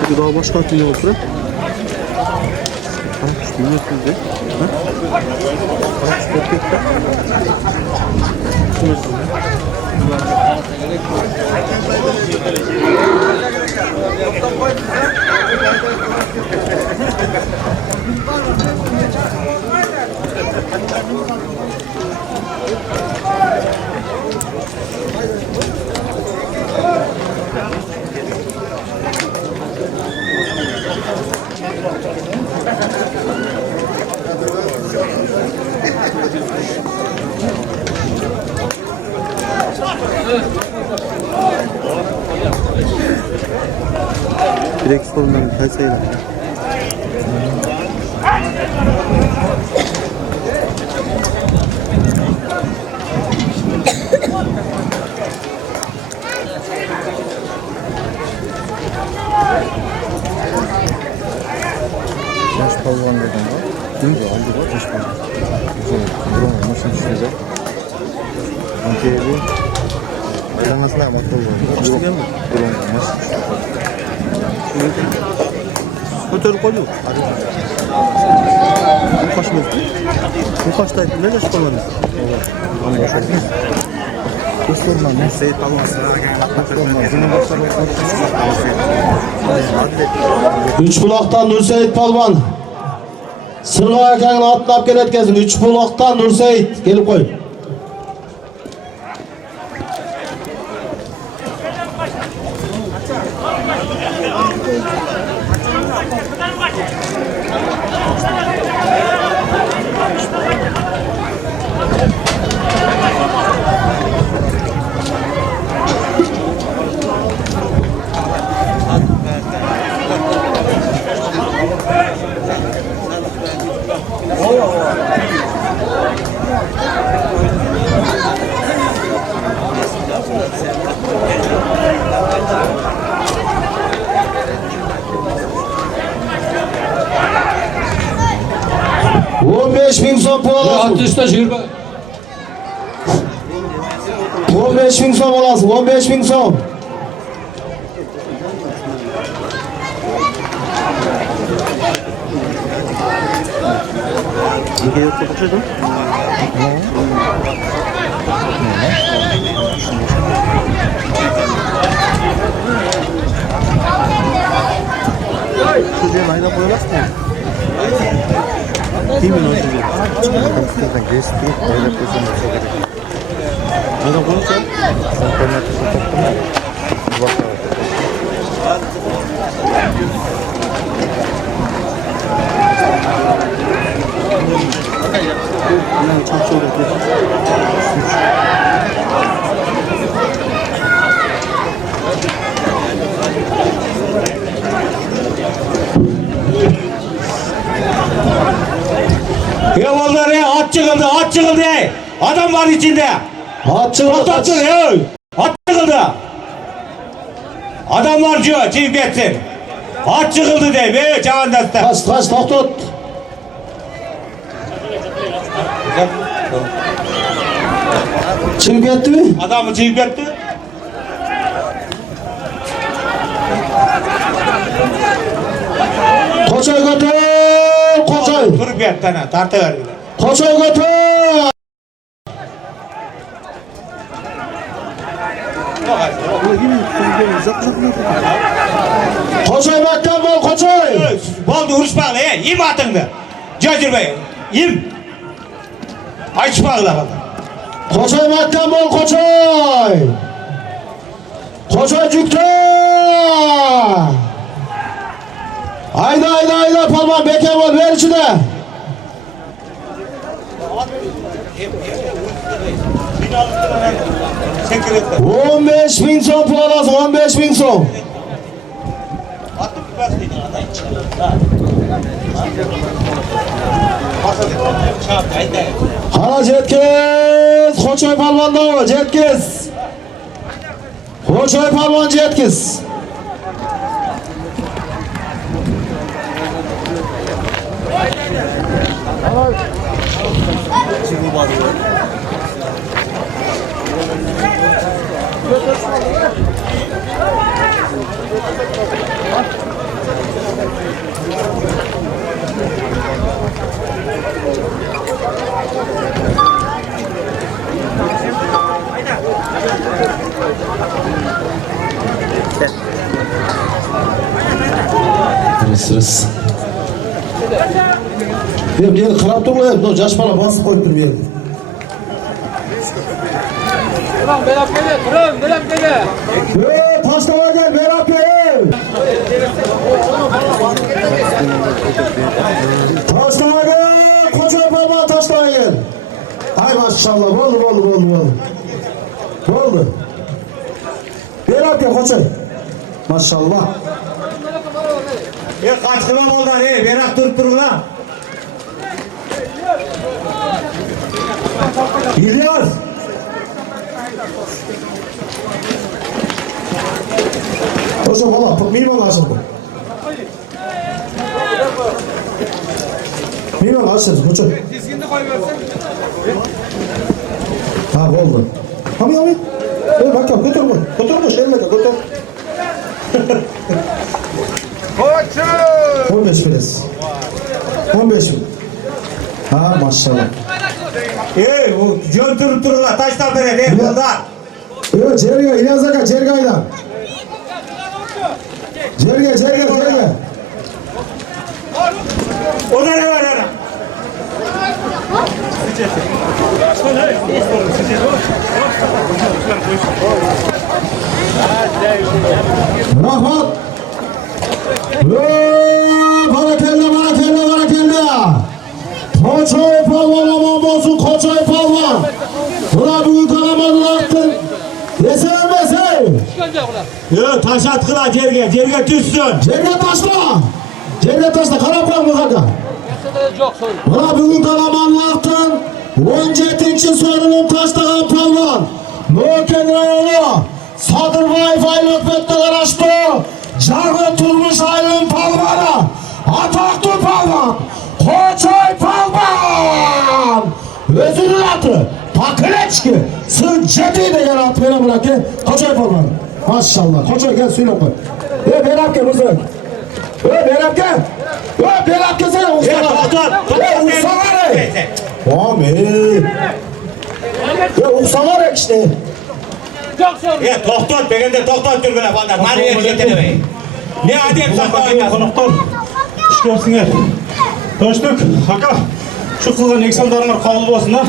Peki daha başka kim olur? Bilmiyorsunuz direkt sorundan kaysayla. yaş palvan dedim var. Değil mi? Aldı var yaş palvan. Güzel. Buranın maçın üstünde. Antiyevi Aylanmasına amat oldu. Yok mu? Olmaz. Kötürüp koyuyor. Bu kaç mı? Bu kaçtaydı? Ne yaş koymadın? Allah boş ver. Göstermem. Seyit almasına Üç bulaktan Nurseyit Palvan. Sırğa ekeni atlap gel etkezin. Üç bulaktan Nurseyit. Gelip koy. $15.000 son puan alasın. Atışta şirba. $15.000 son alasın. $15.000 son. 이게 이렇게 붙여줘? 수지에 많이 다 보여놨어. 힘이 넣어주지. 그럼 게스트 거의 다 보여줬어. 내가 보였어? 인터넷에서 떴구나. 좋았다. 그냥 천천히 이렇게. Ya vallahi ya, at çıkıldı. Adam var içinde. At çıkıldı. At çıkıldı. Adam var diyor, çift etsin. At çıkıldı de, böyle çağın deste. Kaç tut. Çift etti mi? Adamı çift etti. Koçay götür. Koçay. Durup yetti ana, tartı ver bir de. Koçay götür. Koçay baktan bol Koçay. Boldu uruşmalı ya, yiyim atındı. Cacır bey, yiyim. Aç bağla bak. Koçay baktan bol Koçay. Koçay cüktü. Hayda palman beke bol ver içine. $15.000 son puan alasın. $15.000 son. Hala Jetkiz. Koçay palvanda o. Jetkiz. Koçay palvan Jetkiz. Sırası. Bir yeri kırap durma ya. Caş bana basıp koyup bir yeri. Belam gele. Taşlama gel Berat Bey. Taşlama gel. Koca parmağı taşlama gel. Hay maşallah. Oldu. Berat Bey Koca. Maşallah. Kaç kıvam oldu hani, berak durup durun lan. İlyas. Koca valla mimar açıldı. Mimar açıldı Koca. Ha oldu. Abi. Bakalım götürme. Götürmüş elime de götür. 15 biraz. 15 mi? Ha maşallah. Bu götürüp dururlar taşlar böyle değil bunlar. Yok Cerga, İlyas Aka, Cerga'yla. Cerga. O da ne var ana? Rahmat. Barakella. Koçay Palvan aman olsun Koçay Palvan. Buna bugün kanamadın attın. Desene. Yok taş atkıla Cerge düşsün. Cerga taşla karapan mı kanka? Buna bugün kanamadın attın. 17. sorunun taşlayan Palvan. Noken rayonu. Sadırbayev Aylot Betteler açtı. Cargı Turmuş Aylın Palvan'a. Ataklı Palvan. Koçay Palvan. Özürün atı. Pakileçki. Sınceti de gel at bana bırak ki. Koçay Palvan. Maşallah. Koçay gel söyle koy. Berat gel uzak. Berat gel. Berat gel sana ustalar. Ustalar. Amin. Ustalar işte. Doktor begende doktor türbüne bandar. Mani erkekleri. Ne adem saklayın. Konuklar, hoş geldiniz. Dostuk, haka, şu kılgan eksanlarına kabul olsun da.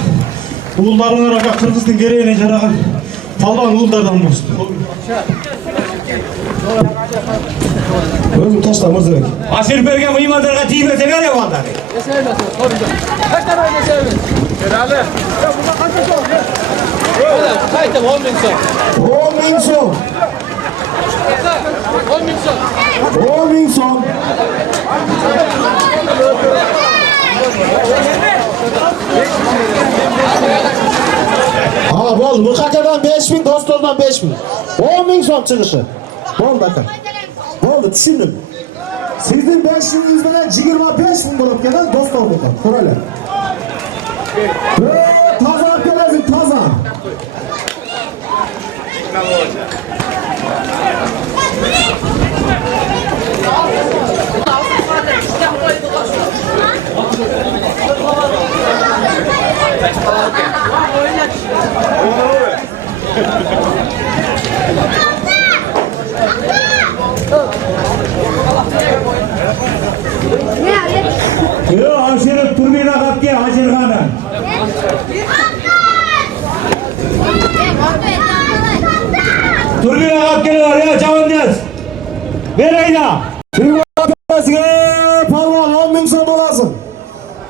Uğullarına haka Kırgız'ın gereğine jarağın Palvan uğullardan olsun. Özüm taşla Mırzıbek. Asir bergen uyumadırga tiymese ver ya bandar. Kaç tane oynayacağız? Herhalde. Ya bundan kaç tane oldu? Kaydım 10 bin son. 10.000 son. 10 bin son. 10.000 son. Ha bol Mıkaka'dan 5.000, Dostor'dan 5.000. 10.000 son çıkışı. Bol bakın. Oldu düşündüm. Sizin 500 bile 25.000 bulup gelen Dostor'dan. Kurayla. Taza gelezin taza. Yok hemşire turbina kaptı Hacır Hanım. Turbina kaptı var ya cavandız. Ver ayda. Palvan 10.000 son olasın.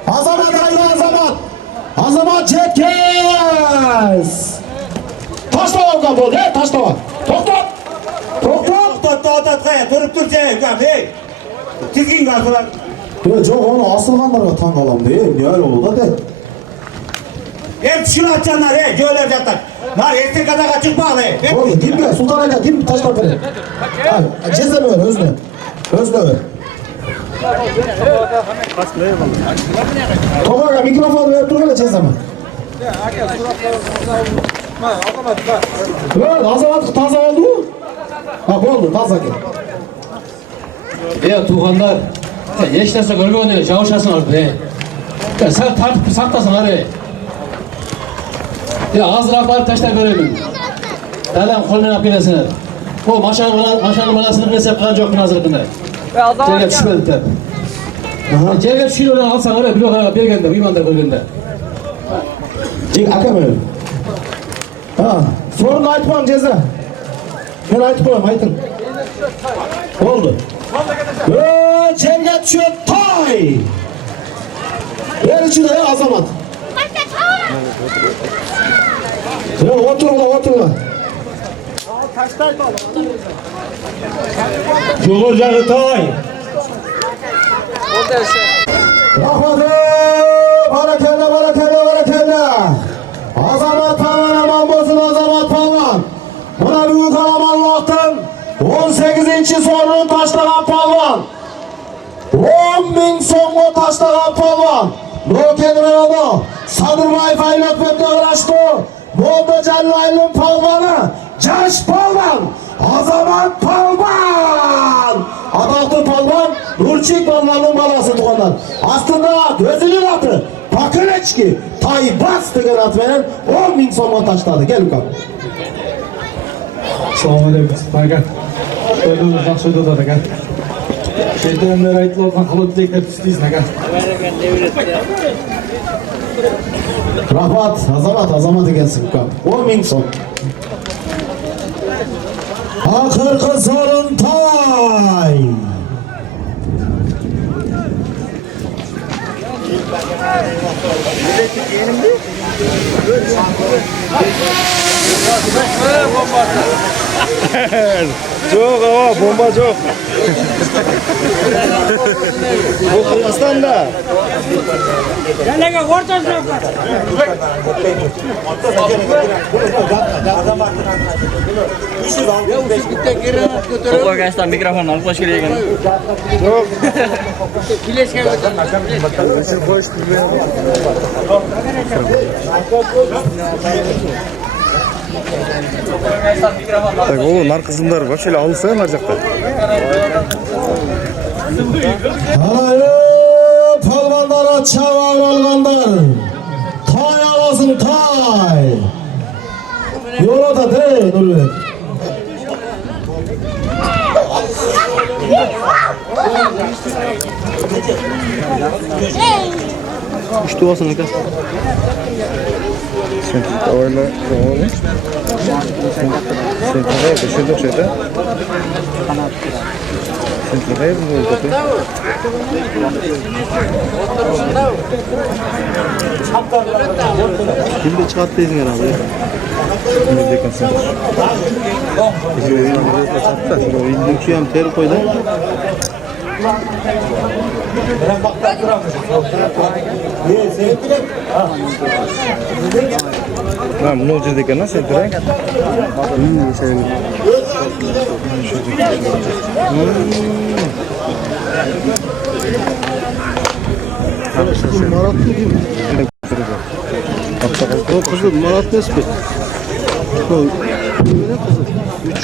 Azamat haydi Azamat. Azamat çekez. Taşla oradan bol he taşla var. Toklat. Kaya durup dur sen. Hey. Çizgin kalkılar. Ya çok onu asılganlarga tangalam değil. Ne öyle oldu da de. Hep şunu atacaksınlar he. Göğler yatlar. Nar esnek adaka çıkma he. Oldu kim gel Sultan Aga kim taşla beni. Cezeme ver özne. Özne ver. Tokaga mikrofon ver dur hele cezeme. Azamat taza oldu mu? Ha oldu taza gel. Ya Tuğhanlar. Hiç narsa görmüyorsun çalışasın orada. Ya sen tartıp saklasın hadi. Ya ağzına bari taşlar göremiyorum. Adam koluna yapıyorsun. O maşanın manasını bilsem kan çok nazırında. Cerge düşmedi tabi. Cerge düşüyor onu alsan oraya blok bir gende, uymandır bölgende. Cik akamıyorum. Ha, sorun aytmam ceza. Ben aytıp koyayım aytın. Oldu. Cerge düşüyor tay. Ver içine ya Azamat. Ya oturma. Yolurları tay. Rahmatı barakella. Azamat Palvan aman olsun Azamat Palvan. Buna büyük alamanlıktın 18. sorunun taşlanan Palvan. 10.000 sonlu taşlanan Palvan. Noken rayonu. Sadırbayev Aylot Betteler açtı. Molda Celli Aylın Palvan'ı. Caş Palvan, Azamat Palvan. Adaktı Palvan, Nurçik Palvan'ın balası tuğandan. Aslında gözünün atı, Pakireçki, Taybas degen at veren 10 bin somga taşladı. Gel bakalım. Assalomu alaykum. Aka. To'yda yaxshi o'tadi aka. Shaytonlar aytib qilib tilaklar tustaysiz aka. Rahmat, Azamat ekensin bakalım. 10 bin som. Akırkı Sarıntay. Çok ama bomba çok. Bu Kırgızistan'da. Arkadaşlar mikrofonu alıp hoş geldin. Çok. Так, oğlum arkasındalar. Вообще alırsan harcakta. Anayı palvanlara çavar alganlar. Tay alasın tay. Yola da de Nurullah. Что у вас на кассе? Довольно довольно. Сентябрь, это что это? Сентябрь был такой. Kimde çıkarttıyız gene abi? Kimde kalsın? Bizim oyunumuzda çıkarttı. Oyunun ki hem ter koydu. Ha, bunu ucuz deken nasıl yapıyor? Marat değil mi? O kızım Marat nespi? O ne kızım? 3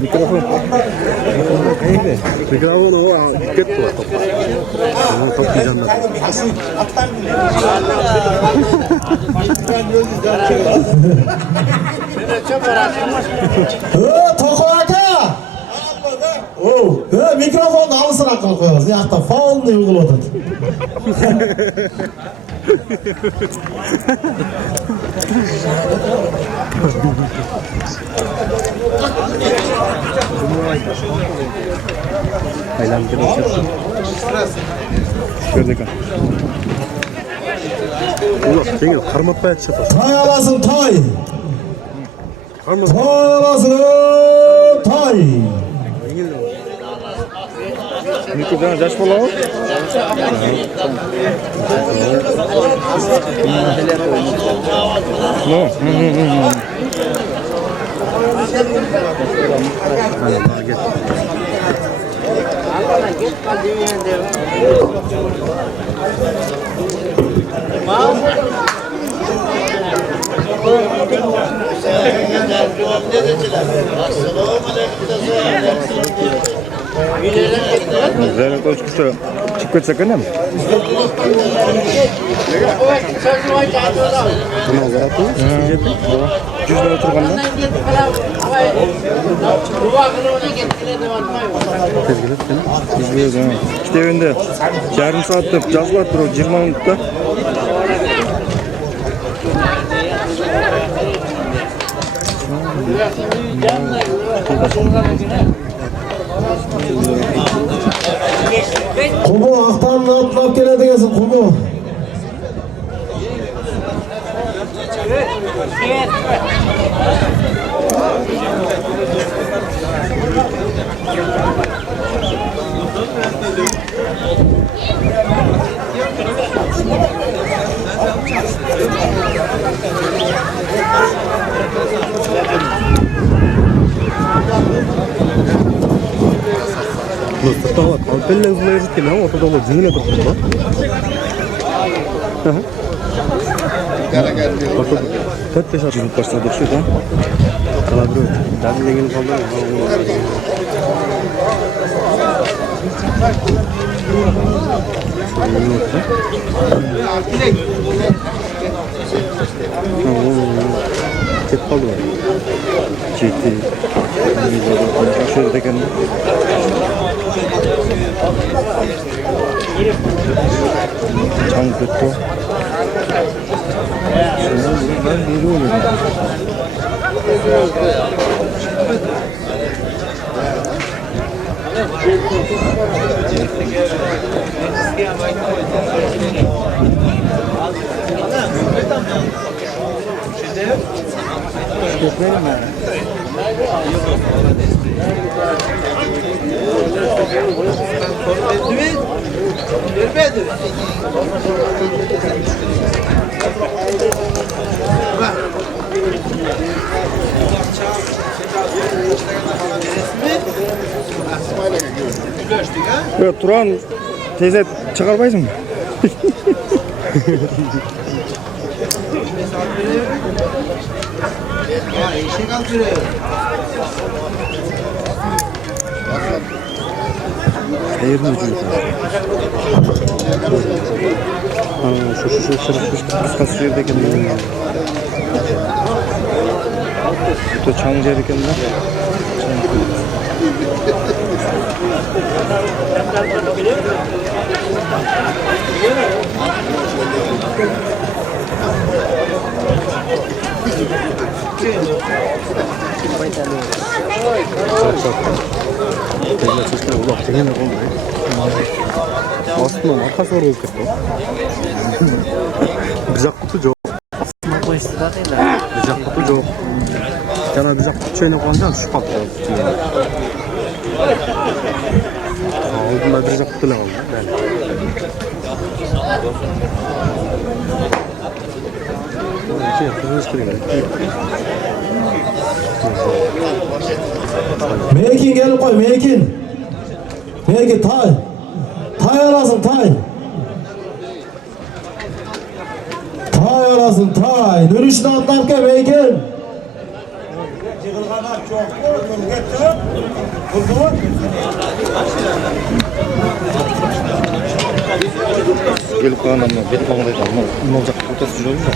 Mikrofon. Mikrofon o gitti o top. Onu toplayacağım ben. Toko aka. Mikrofonu alısın akıl koyarız. Yakta faul ne uyguladı. Aylan bir olsun. Gördük ha. Ulan Cengiz karmatmaya çıkar. Tay alasın tay. Tay alasın tay. Mikrodan yaş bola o. No. Güzel koşkuşu çıkıyor çakın mı? Bunu zaten cüzdan oturganlar. İşte önde yarım saatte yazılar duruyor 20 minutta. Kumu aktan atlap geledi gelsin kumu. Sırtta bak, kalpelle hızlı yazık değil ama ortada olur. Cihine dursun bak. Bakın, 4-5 atı yurt başladık şuradan. Kalabro, derdiyle gelip kaldılar. Ket kaldı var. Ciddi. Şöyle de kendine. Çan kötü. Ben biri oluyorum. Ya Turan teyze çıkarmayız mı? Hayırlı çocuk. Şu kıskası yerdeki ne? Bu da Çankırı yerken de. Aslında makas var olacak o. Güzel kutu çok. Aslında bu istidat değil de. Güzel kutu çok. Cana güzel kutu şeyine koyacaksın şu patlı tutuyor. Aldım da güzel kutu lazım. Mekin gelip koy, Mekin. Mekin, tay. Tay alasın, tay. Tay alasın, tay. Dönüşünü atlarken Mekin. Gelip kalan ama benim olmayı da ama ne olacak? Bu da sıcak olacak.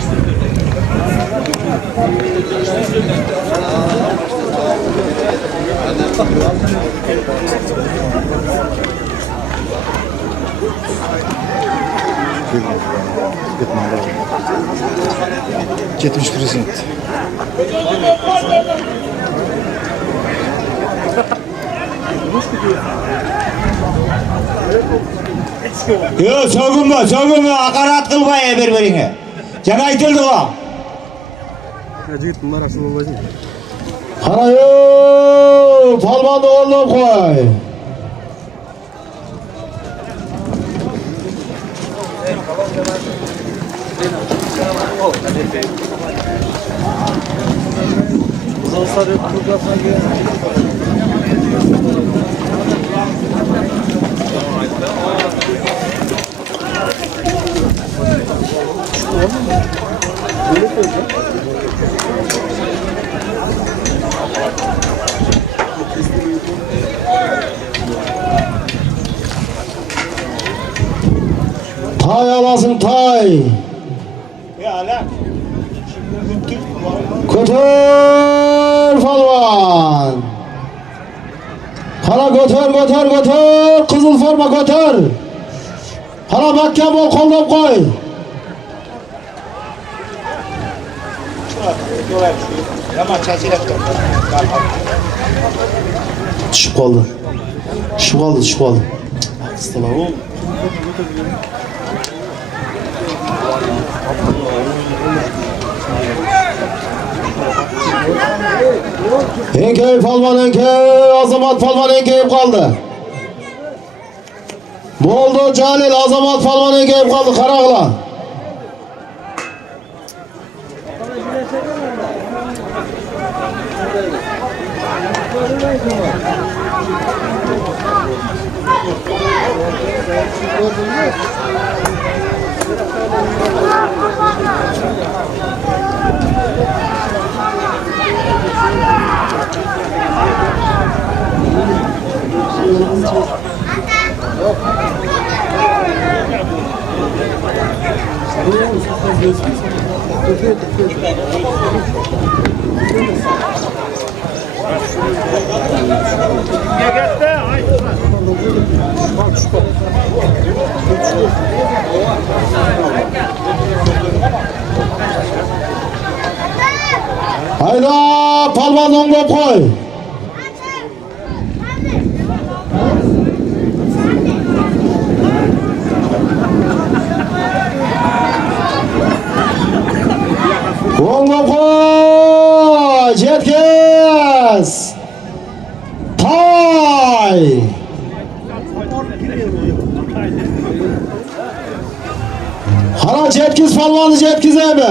Gitmiş prezident. Yo, so'ginma, haqorat qilmay bir-biringga. Jana aytildi o. Jigit bunlar asıl olmayacak. Qara yo, palvonni o'rlab qo'y. Tay alasın, tay. Götür palvan. Qara götür. Qizil forma götür. Qara mahkam ol, qo'llab qo'y. Tushib qoldi. Enkey palvan, Azamat palvan enkeyip kaldı. Boldu Jalil, Azamat palvan enkeyip kaldı. Qarag'la. Hayda palvan onga koy. Onga koy. Jetkes. Tay. Hala jetkiz palvanı jetkize mi?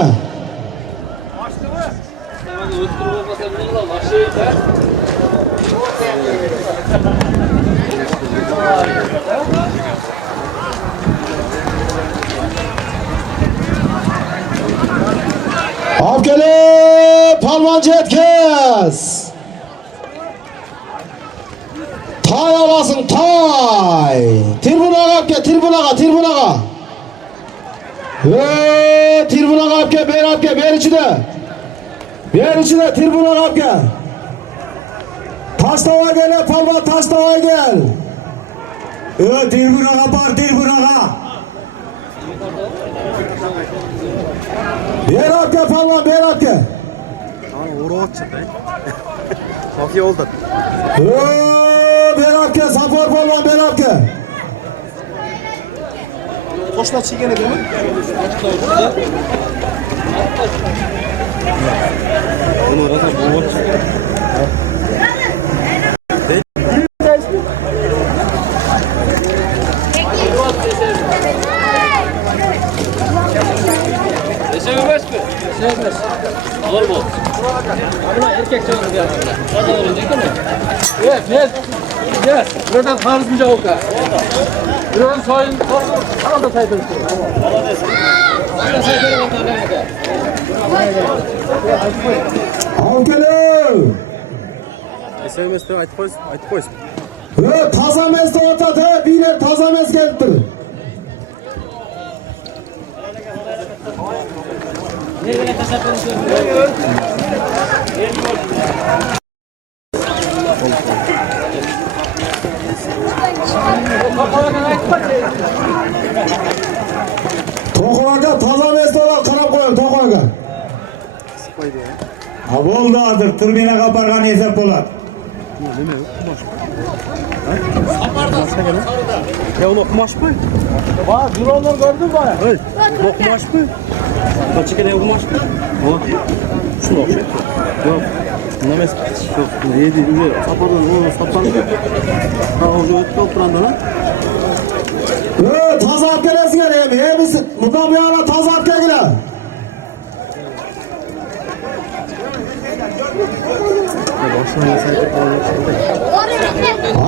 Avkele palvan jetkes. Tay alasın tay. Tribuna kapke tribuna. Tribuna kapke ber içine. Ber içine tribuna kapke. Taştava gel palvan taştava gel. Tribuna kapar tribuna. Beratke palvan beratke. Kafiye oldu. Beratke sapor palvan beratke. Koşla çiğgene değil mi? Sevmez. Olur mu? Buna erkek canım ya. Fazla verecek mi? Evet. Yes. Buradan karışmayacak o kadar. Buradan soyun. Al da sayfını. Avkele. Sevmezse ayıt koysun. Taza mes de ortada. Biner taza mes geldir. Tokuvaga taza mes de olan karab koyun tokuvaga. Ha boldu hazır. Turbine kapargan hesap bolar. Ya onu kumaş mı? Bak, dronlar gördün mü? Evet. O kumaş mı? Kaçı kere kumaş mı? O. Şunu okşay. Yok. Ne mes? Yok. Neydi? Öyle sapardan o sapardan. Ha o ötüp oturan da lan. Taza at gelesin gene. Misin? Bundan bir ara taza at gele.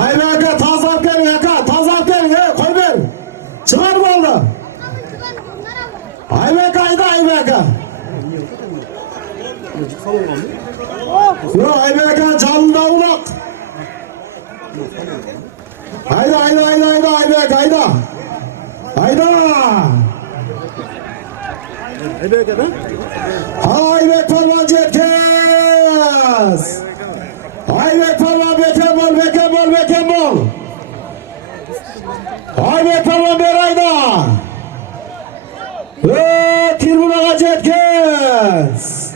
Ayberke taza at gele yaka. Taza at gele. Koy ver. Çıkar mı oldu? Ayberke Ayberke. Yok Ayberke canında uğrak. Hayda Ayberke hayda. Ayberke mi? Ayberk palvan jetkes. Ayberk palvan beken bol. Ayberk palvan berayda. Tribuna jetkes.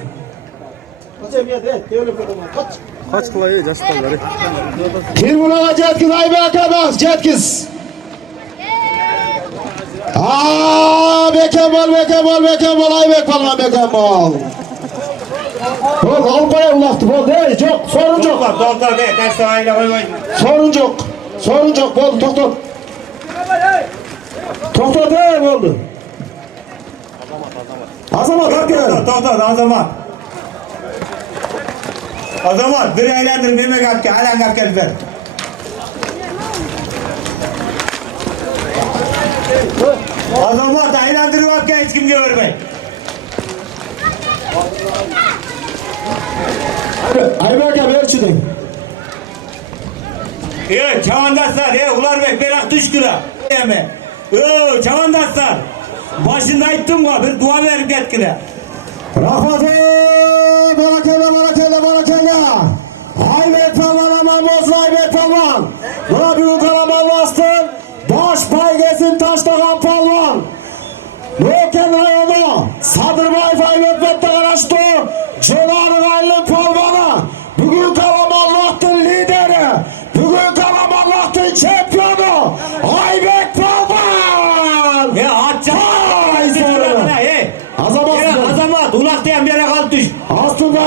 Kaç kılayı yaşlıları? Tribuna jetkes Ayberk'e bas jetkes. Beken bol Ayberk palvan beken bol. Bol Avrupa'ya ulaştı bol değil çok sorun çok. Doktor değil kaç tane koy. Sorun çok bol doktor. Doktor değil oldu. Azamat hak gel. Doktor Azamat. Azamat bir eğlendir meme kapke halen kapke biber. Azamat eğlendir kapke hiç kimge vermeyin. Ayberk'e ver çüdün. Çavandaslar ular bek berak düş kıra. Çavandaslar. Başında aytdım var, bir dua verip yetkili. Rahmatı barakalla. Aybet Palvan aman olsun Aybet Palvan. Buna büyük kalaman bastın. Baş paygesin taşlagan Palvan. Loken rayonu Sadırbayev Aybet'te karıştı. Celal'ın Aylin Palvan'a. Bugün kalaman vaktin lideri. Bugün kalaman vaktin şampiyonu. Aybet Palvan. Ya Azamat, ulak diyen bir yere kaldı düş. Aslında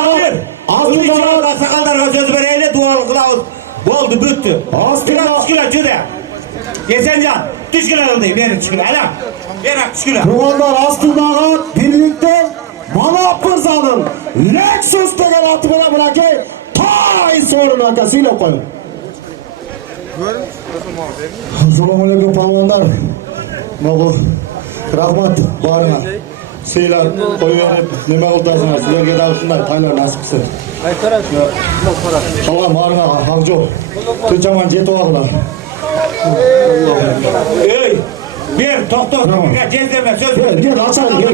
sakallarına söz vereyle dualı kılavuz. Oldu, büttü. Tüşküle cüde. Yesencan, tüşküle alındayım, verin tüşküle, hele. Verin tüşküle. Ruhanlar aslında birlikte Manapırza'nın Lexus degen atımına bırakı tay sorun arkasıyla koyun. Assalamualaikum Palvanlar. Mogu rahmat barına. Şeyler koyuverip nime kıltasınlar. Sizlerge de alsınlar. Taylar nasipsin. Kalgan barına Hangzhou. Tücaman jeti ağlar. Ey, bir doktor, cezdeme söz ver. Gel açalım gel.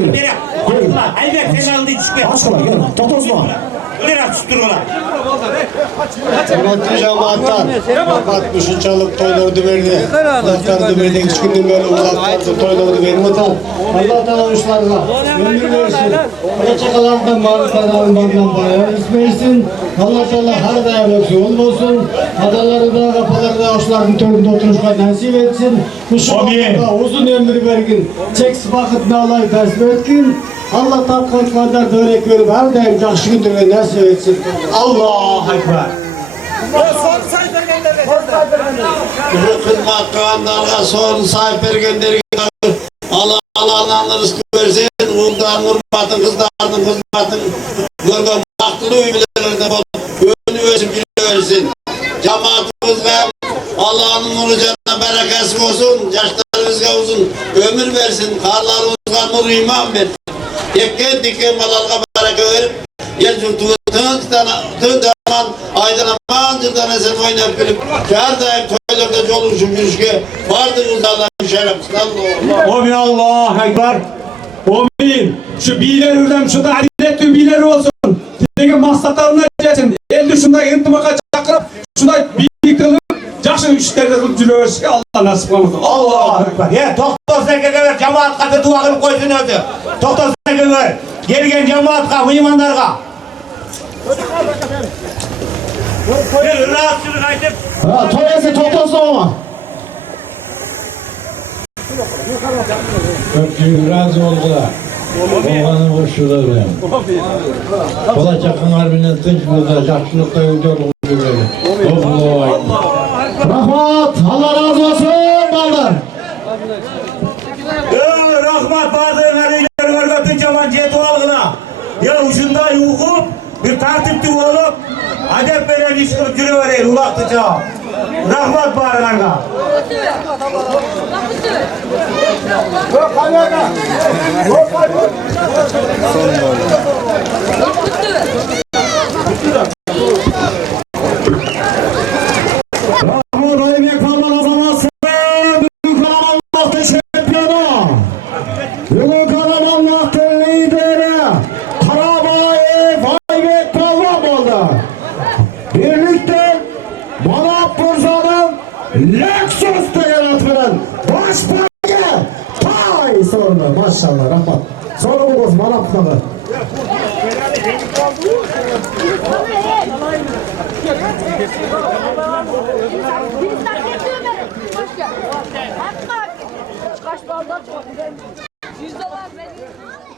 Elbet sen aldı tüşküle. Aşkına gel. Totosma. Öyle açtır ola. Hürmetli cemaattan, fakat düşünçalık toylardı verdi. Ulaklar dümerden çıkındı böyle ulaklardı toylardı verdi. Allah'tan oruçlarla ömür versin. Çakalardan mağrılardan bağından bayağı ismeysin. Allah her daim yol olsun. Adaları da kapaları da hoşların töründe oturuşma nasip etsin. Kuşluğa uzun ömür vergin. Çeks vakit nalay tasvip etkin. Allah tapkan kadar dörek verip her daim yaxşı gündürme nasip etsin. Allahu Ekber. Bu hizmet kalanlarına sorun sahip vergenleri Allah'ın rızkı versin. Uldan hürmetin, kızlarının hizmetin görgen vaktılı üyelerinde önü versin, biri versin. Cemaatimizle Allah'ın nuru cennet berekesi olsun, yaşlarımızga uzun ömür versin, karlarımızga nur iman versin. Dikken dikken malarga bereke verip, yer yurtumu tığın zaman aydınlaman cırdan esen oynayıp gelip, her daim toylarda yoluşum yürüşke, vardığımız Allah'ın şerefsin. Omi Allah Ekber. Omi şu biler ürlem şurada adiletli bileri olsun. Sizden maksatlarına geçin. Elde şunda intimaka çakırıp şunda birliktelik yaxşı işlerde kılıp жүрөбүз. Allah nasip kılsın. Allahu Ekber. Ya doktor zeke ver cemaat katı dua kılıp koysun öldü. Doktor zeke ver. Gelgen cemaatka, mühimmanlarga. Bir rahatsızlık aytıp. Toyası totosma ama. Köpçüğü razı oldular. Olganın koşuları benim. Kola çakınlar bile tınç burada, yaşlılıkta yolculuk böyle. Rahmat, Allah razı olsun ballar. Rahmat bardığına ileri örgütün caman cetualına. Ya ucunda yukup bir tertipli olup adep veren iş kılıp yürüvereyin ulaktıca. Rahmat bardığına. Rahmat Aybek Palvan o zaman sen bugün kalaman vakti şampiyonu. Bugün kalaman vakti lideri. Karabayev Aybek Palvan oldu. Birlikte Manapırza'nın Lexus degen atının baş payı tay sorunu maşallah rahmat. Sorumuz Manapırza'da. Kaç bardak çok güzel. $100 benim.